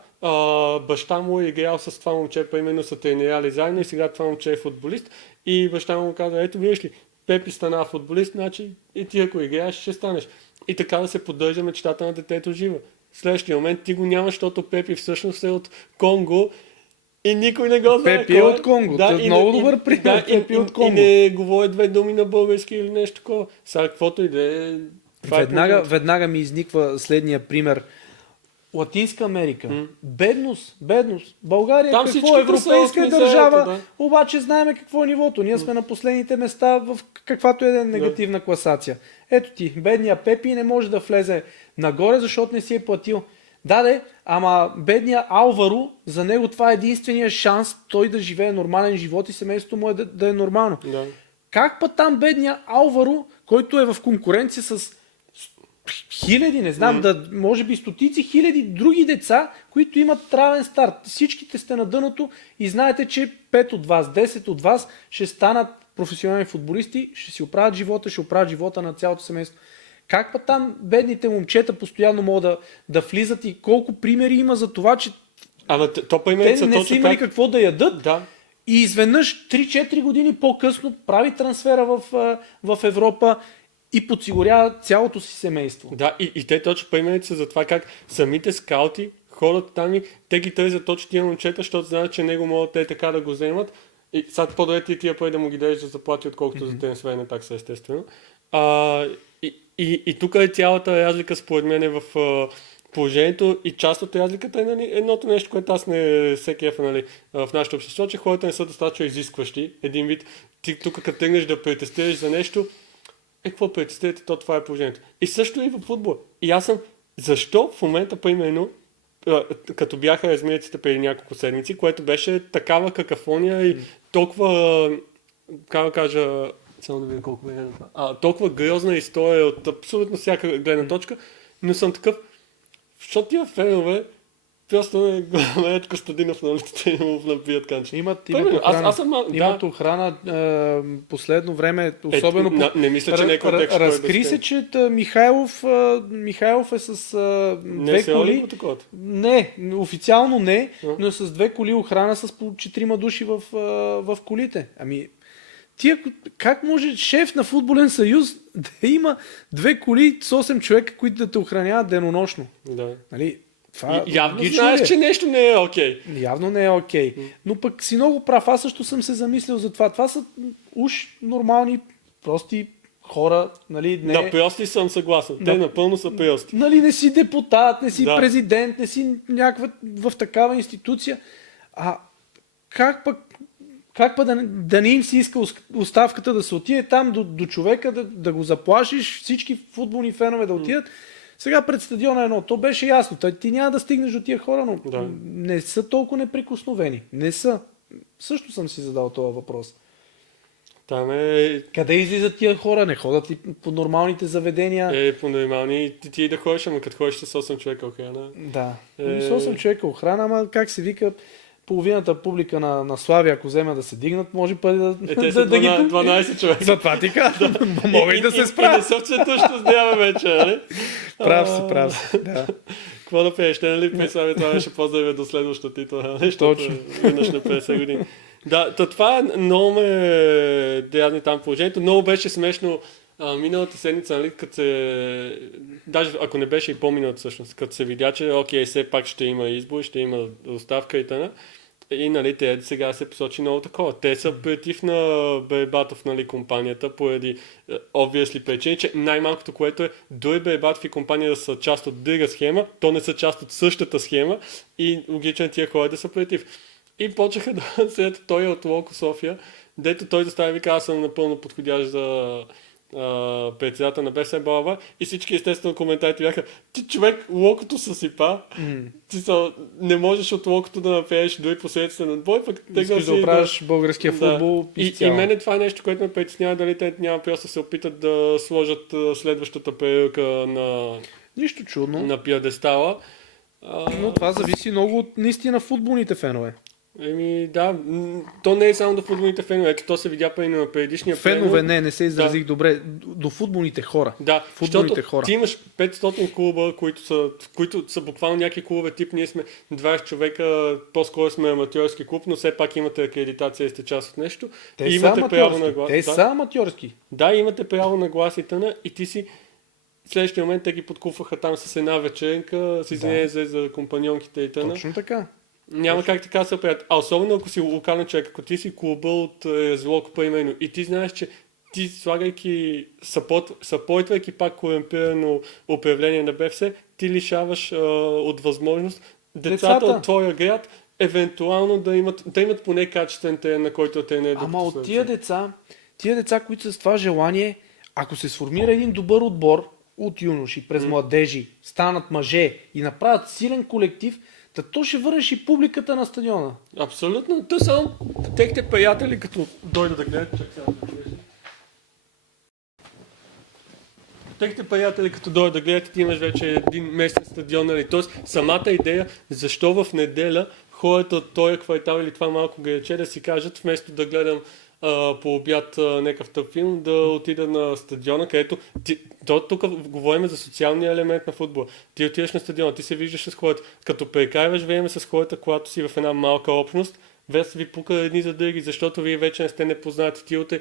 баща му е играл с това момче, примерно са тренирали заедно и сега това момче е футболист и баща му казва, ето виж ли, Пепи стана футболист, значи и ти ако играеш ще станеш. И така да се поддържа мечтата на детето жива. В следващия момент ти го нямаш, защото Пепи всъщност е от Конго и никой не го знае. Пепи е от Конго. Да, много добър пример. Пепи от Конго. И не говори 2 думи на български или нещо такова. Сега каквото и да е. Веднага ми изниква следния пример. Латинска Америка. Бедност. България там какво е европейска държава, да. обаче знаем какво е нивото. Ние сме на последните места в каквато е негативна класация. Ето ти, бедния Пепи не може да влезе нагоре, защото не си е платил. Ама бедния Алваро, за него това е единствения шанс той да живее нормален живот и семейството му да е нормално. Да. Как път там бедния Алваро, който е в конкуренция с хиляди, не знам, може би стотици хиляди други деца, които имат равен старт. Всичките сте на дъното и знаете, че 5 от вас, 10 от вас ще станат професионални футболисти, ще си оправят живота на цялото семейство. Как път там бедните момчета постоянно могат да влизат и колко примери има за това, че те не са имали какво да ядат и изведнъж 3-4 години по-късно прави трансфера в Европа и подсигурява цялото си семейство. Да, и те точно примерите са за това как самите скаути, хората там, те ги търсят точно тия момчета, защото знаят, че него могат те така да го вземат. И сега по-добре тия пари да му ги дадеш за заплати, отколкото за трансферна такса, естествено. И тук е цялата разлика според мен в положението и част от разликата е, нали, едното нещо, което аз не се кефа, нали, в нашето общество, че хората не са достатъчно изискващи. Един вид, ти тук като тръгнеш да претестираш за нещо, какво претестирате, то това е положението. И също и в футбол. И аз съм, защо в момента, примерно, като бяха размериците преди няколко седмици, което беше такава какафония и толкова, как да кажа, само да видя колко е толкова грозна история от абсолютно всяка гледна точка, но съм такъв, защото тия фенове просто не гледат Костадинов на улицата и му набият канче. Имат охрана. Последно време, особено не мисля, че някой текст разкри се, че Михайлов е с 2 коли. Не, официално не, но с 2 коли охрана с по 4 души в колите. Ами, как може шеф на футболен съюз да има 2 коли с 8 човека, които да те охраняват денонощно? Да. Нали? Явно знаеш, че нещо не е окей. Явно не е окей. Но пък си много прав. Аз също съм се замислил за това. Това са уж нормални, прости хора. Нали, не... Да, прости съм съгласен. Те напълно са прости. Нали, не си депутат, не си президент, не си някаква в такава институция. Как пък да не им си иска оставката да се отиде там до човека, да го заплашиш, всички футболни фенове да отидат. Сега пред стадиона едно, то беше ясно. Ти няма да стигнеш до тия хора, но не са толкова неприкосновени. Не са. Също съм си задал този въпрос. Там е Къде излизат тия хора? Не ходят ли по нормалните заведения? по нормални ти да ходиш, ама като ходиш с 8 човека охрана. Да. Е. С 8 човека охрана, ама как се вика, половината публика на Славия, ако взема да се дигнат, може пъти да, Те са да ги... 12 човека. Затова ти казвам, мога и да се И не справя. са в цветущо с дява вече, нали? Прав си, да. Какво да пееш? Те нали писали, това беше поздравя до следващата титла, защото Точно. веднъж на 50 години. Да, това много ме дразни там положението. Много беше смешно миналата седмица, нали, като се... Даже ако не беше и по-миналата всъщност, като се видя, че окей, все пак ще има избор, ще има оставка и т.н. И нали, те сега се посочи много такова. Те са против на Бербатов, нали, компанията, поради obviously причини, че най-малкото, което е дори Бербатов и компания да са част от друга схема, то не са част от същата схема и логично тия хора да са против. И почнаха да седят той от Локо София, дето той застави и вика, аз съм напълно подходящ за председател на БС Балава и всички естествено коментарите бяха, ти човек локото съсипа, ти не можеш от локото да направиш дори последствия на бой, пък Искаш да оправиш българския футбол и мене това е нещо, което ме притеснява, дали те няма просто да се опитат да сложат следващата перилка Нищо чудно. на пиадестала. Но това зависи много от наистина футболните фенове. Да, то не е само до футболните фенове, ето то се видя на предишния Фенове не се изразих добре. До футболните хора. Да, футболните защото хора. ти имаш 500 клуба, които са буквално някакви клубове, тип ние сме 20 човека, по-скоро сме аматьорски клуб, но все пак имате акредитация и сте част от нещо. Те и са имате право на аматьорски. глас. Те са аматьорски. Да, имате право на глас и тъна и ти си в следващия момент те ги подкуфаха там с една вечеринка, с извинение за компаньонките и тъна. Точно така. Няма как така се оправят. А особено ако си локален човек, ако ти си клуба от Злоко, примерно, и ти знаеш, че ти слагайки, съпортвайки пак корумпирано управление на БФС, ти лишаваш от възможност децата от твоя град евентуално да имат поне качествен терен, на който те не е. Ама от тия деца, които са с това желание, ако се сформира един добър отбор от юноши през младежи, станат мъже и направят силен колектив, то ще върнеш и публиката на стадиона. Абсолютно. То само техните приятели, като дойдат да гледат, техните приятели, като дойдат да гледат, ти имаш вече един местен стадион, нали? Тоест, самата идея, защо в неделя хората от този квартал или това малко грече да си кажат, вместо да гледам по обяд някакъв тъп филм, да отида на стадиона, където тук говорим за социалния елемент на футбола. Ти отидеш на стадиона, ти се виждаш с хората. Като прекарваш време с хората, когато си в една малка общност, вез ви пука едни за други, защото вие вече не сте непознати. Ти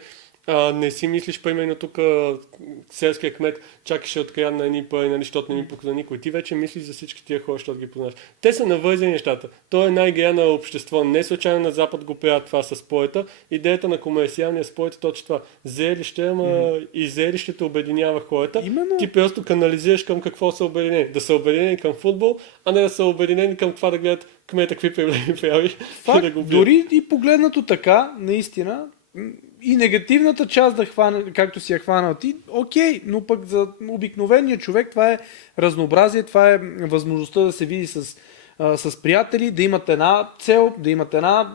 не си мислиш, примерно тук селския кмет чакаш ще открадна едни пари, нали, защото не ми пука за никой. Ти вече мислиш за всички тия хора, защото ги познаваш. Те са навързани нещата. То е най-гея на общество. Не случайно на Запад го правят това с спорта. Идеята на комерциалния спорт е точно това. Зрелище, и зрелището обединява хората. Именно. Ти просто канализираш към какво са обединени. Да са обединени към футбол, а не да са обединени към това да гледат кмета какви проблеми прави. Факт, дори и погледнато така, наистина, и негативната част да хване, както си я хванал ти, окей, но пък за обикновения човек това е разнообразие, това е възможността да се види с приятели, да имат една цел, да имат една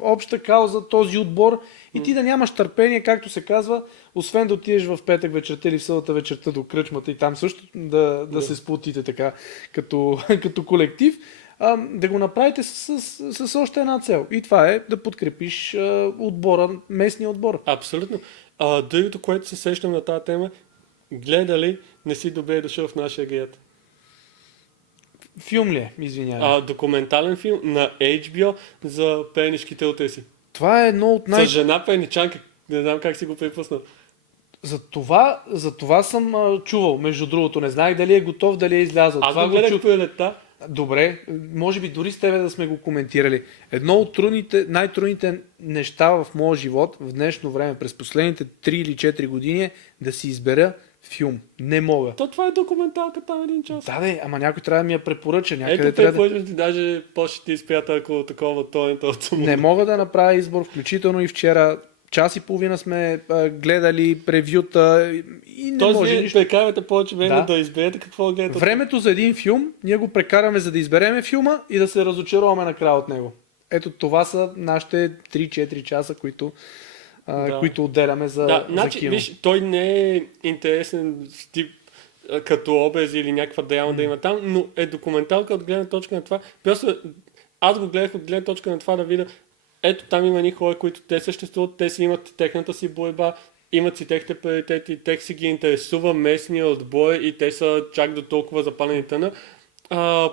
обща кауза, този отбор и ти да нямаш търпение, както се казва, освен да отидеш в петък вечерта или в събота вечерта до кръчмата и там също да се сплотите така като колектив. Да го направите с още една цел. И това е да подкрепиш отбора, местния отбор. Абсолютно. Другото, което се сещам на тази тема, гледали не си добре дошъл в нашия град. Филм ли е? Извинявай. Документален филм на HBO за пернишките утреси. Това е едно от С жена перничанка. Не знам как си го припуснал. За това съм чувал, между другото. Не знаех дали е готов, дали е излязъл. Аз го гледах по лета. Добре, може би дори с тебе да сме го коментирали. Едно от най-трудните неща в моя живот в днешно време, през последните 3 или 4 години е да си избера филм. Не мога. Това е документалка там един час. Да, ама някой трябва да ми я препоръча. Ето препоръчвам ти, даже по-ще ти изпрята ако такова торента от самото. Не мога да направя избор, включително и вчера. Час и половина сме гледали превюта и не може нищо. Прекарвате повече време да изберете какво гледате. Времето за един филм ние го прекараме за да избереме филма и да се разочароваме накрая от него. Ето това са нашите 3-4 часа, които Да. които отделяме за значи, кино. виж, той не е интересен тип като образ или някаква драма да има там, но е документалка от гледна точка на това. Просто аз го гледах от гледна точка на това да видя, ето там има ни хора, които те съществуват, те си имат техната си борба, имат си техните приоритети, тех си ги интересува местния отбор и те са чак до толкова запалени тъна.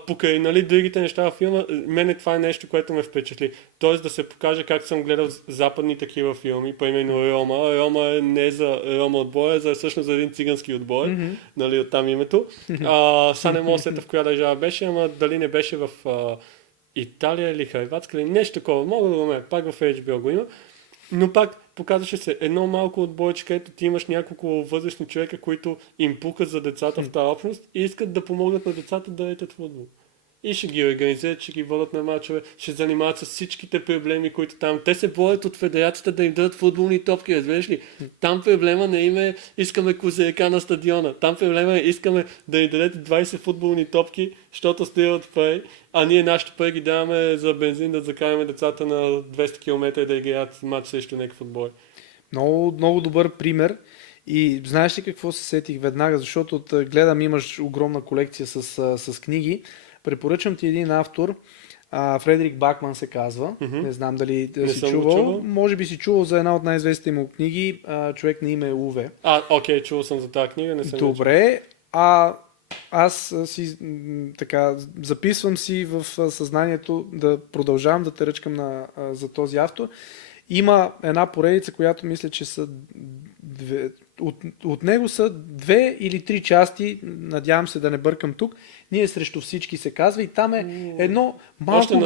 Покрай другите неща във филма, мене това е нещо, което ме впечатли. Тоест да се покаже как съм гледал западни такива филми, примерно Рома. Рома е не за Рома отбора, а всъщност за един цигански отбор, нали, оттам името. Сега не мога да сета в коя държава беше, ама дали не беше в Италия или Хърватска или нещо такова. Мога да го ме, пак в HBO го има. Но пак показваше се едно малко отборче, където ти имаш няколко възрастни човека, които им пукат за децата в тази общност и искат да помогнат на децата да летят футбол. И ще ги организират, ще ги водят на мачове, ще занимават с всичките проблеми, които там. Те се борят от федерацията да им дадат футболни топки, разбираш ли? Там проблема не им е искаме козирка на стадиона. Там проблема е искаме да ни дадете 20 футболни топки, защото струват пари, а ние нашите пари ги даваме за бензин да закараме децата на 200 км да играят матч срещу някакъв отбор. Много, много добър пример. И знаеш ли какво се сетих веднага, защото гледам, имаш огромна колекция с книги. Препоръчвам ти един автор, Фредерик Бакман се казва. Не знам дали си чувал. Може би си чувал за една от най-известните му книги, човек на име е Уве. Окей, чувал съм за тази книга, не съм. Добре, аз си така записвам си в съзнанието да продължавам да те ръчкам за този автор. Има една поредица, която мисля, че са от него са 2 или 3 части, надявам се да не бъркам тук. Ние срещу всички се казва и там е едно малко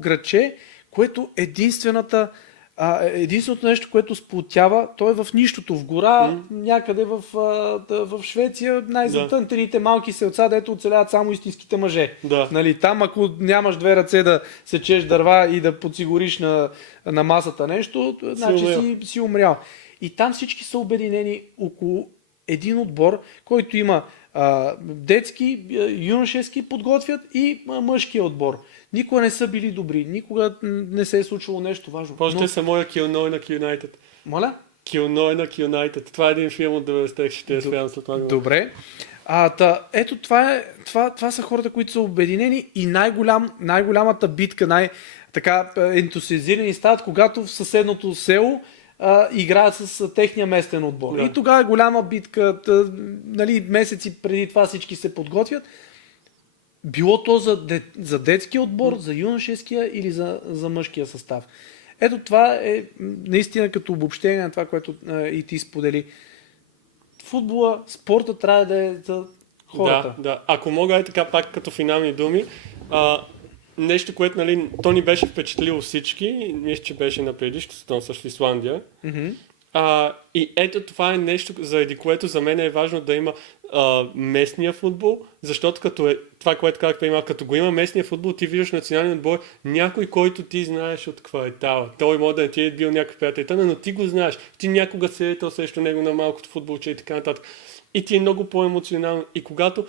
граче, което единственото нещо, което сплотява, то е в нищото, в гора, някъде в Швеция, най-затънтените малки селца, дето оцеляват само истинските мъже. Да. Нали, там, ако нямаш 2 ръце да сечеш дърва и да подсигуриш на масата нещо, значи си умрял. И там всички са обединени около един отбор, който има детски, юношески подготвят и мъжкия отбор. Никога не са били добри, никога не се е случило нещо важно. Може са моя Килнойнак Юнайтед. Моля? Килнойнак Юнайтед. Това е един филм от 90-те, след това. Добре. Ето това са хората, които са обединени и най-голямата битка, така ентусиазирани стават, когато в съседното село играят с техния местен отбор. Да. И тогава е голяма битка, нали, месеци преди това всички се подготвят. Било то за детския отбор, за юношеския или за мъжкия състав. Ето това е наистина като обобщение на това, което и ти сподели. Футбола, спорта трябва да е за хората. Да. Ако мога така пак като финални думи, нещо, което нали, то ни беше впечатлило всички, мисля, че беше на предишното с Исландия. И ето това е нещо, заради което за мен е важно да има местния футбол, защото като е това, което казах има, като го има местния футбол, ти виждаш националния отбор, някой, който ти знаеш от квартала. Той може да не ти е бил някакъв приятел, но ти го знаеш. Ти някога се е срещу него на малкото футболче и така нататък. И ти е много по-емоционално. И когато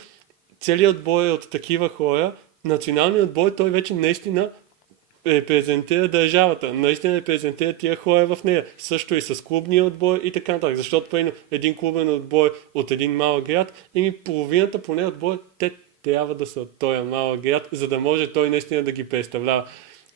целият отбор е от такива хора, националният отбор, той вече наистина репрезентира държавата, наистина репрезентира тия хора в нея. Също и с клубния отбор и така нататък. Защото примерно един клубен отбор от един малък град и половината поне отбор, те трябва да са от този малък град, за да може той наистина да ги представлява.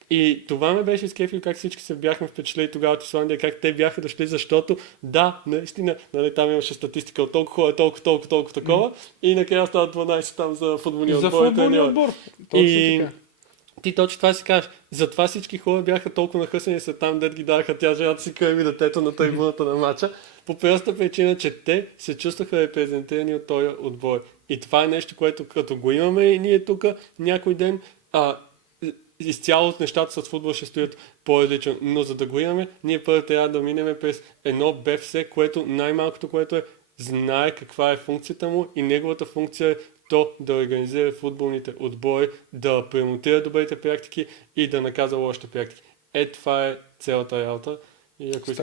И това ме беше изкефило как всички се бяхме впечатлили тогава от Исландия, как те бяха дошли, защото да, наистина, нали, там имаше статистика от толкова хора, толкова такова и накрая стават 12 там за футболния отбор. За футболния отбор. И ти точно това си кажеш. Затова всички хора бяха толкова нахъсани са там, дед ги даха тя жената си кръви детето на трибуната на мача, по простата причина, че те се чувстваха репрезентирани от този отбор. И това е нещо, което като го имаме и ние тук някой ден изцяло нещата с футбол ще стоят по-различно. Но за да го имаме, ние първо трябва да минем през едно БФС, което най-малкото, което е знае каква е функцията му и неговата функция е то да организира футболните отбори, да премотира добрите практики и да наказва лошите практики. Това е цялата работа. И ако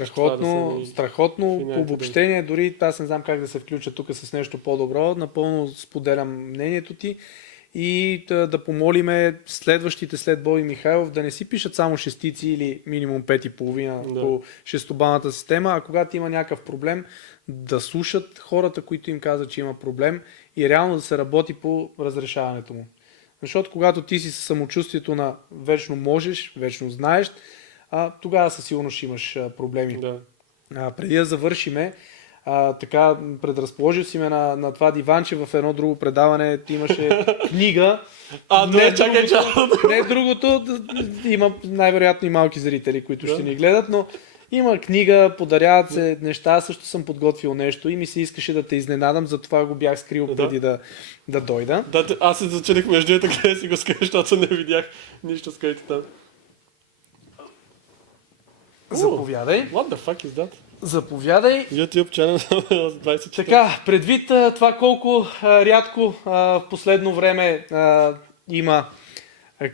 страхотно обобщение, дори аз не знам как да се включа тук с нещо по-добро, напълно споделям мнението ти и да помолиме следващите след Боби Михайлов да не си пишат само шестици или минимум 5,5 по шестобалната система, а когато има някакъв проблем, да слушат хората, които им казват, че има проблем и реално да се работи по разрешаването му. Защото когато ти си със самочувствието на вечно можеш, вечно знаеш, тогава със сигурност ще имаш проблеми. Да. Преди да завършиме, така предразположил си ме на това диванче в едно друго предаване, имаше книга. Не другото, има най-вероятно и малки зрители, които ще ни гледат, но има книга, подаряват се неща, също съм подготвил нещо и ми се искаше да те изненадам, затова го бях скрил преди да дойда. Да, аз се зачудих между ето къде си го скрил, защото не видях нищо скрито там. Заповядай. What the fuck is that? Заповядай. YouTube channel 24. Така, предвид това колко рядко в последно време има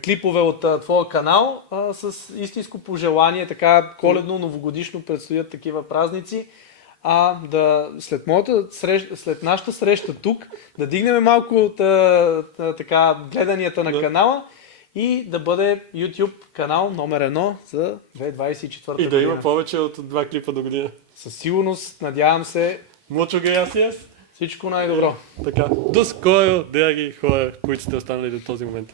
клипове от твоя канал, с истинско пожелание, така коледно, новогодишно предстоят такива празници, след нашата среща тук, да дигнем малко така гледанията на канала и да бъде YouTube канал номер 1 за 2024 година. И да има повече от 2 клипа до година. Със сигурност, надявам се. Mucho gracias. Всичко най-добро. Така, до скоро, драги хора, които сте останали до този момент.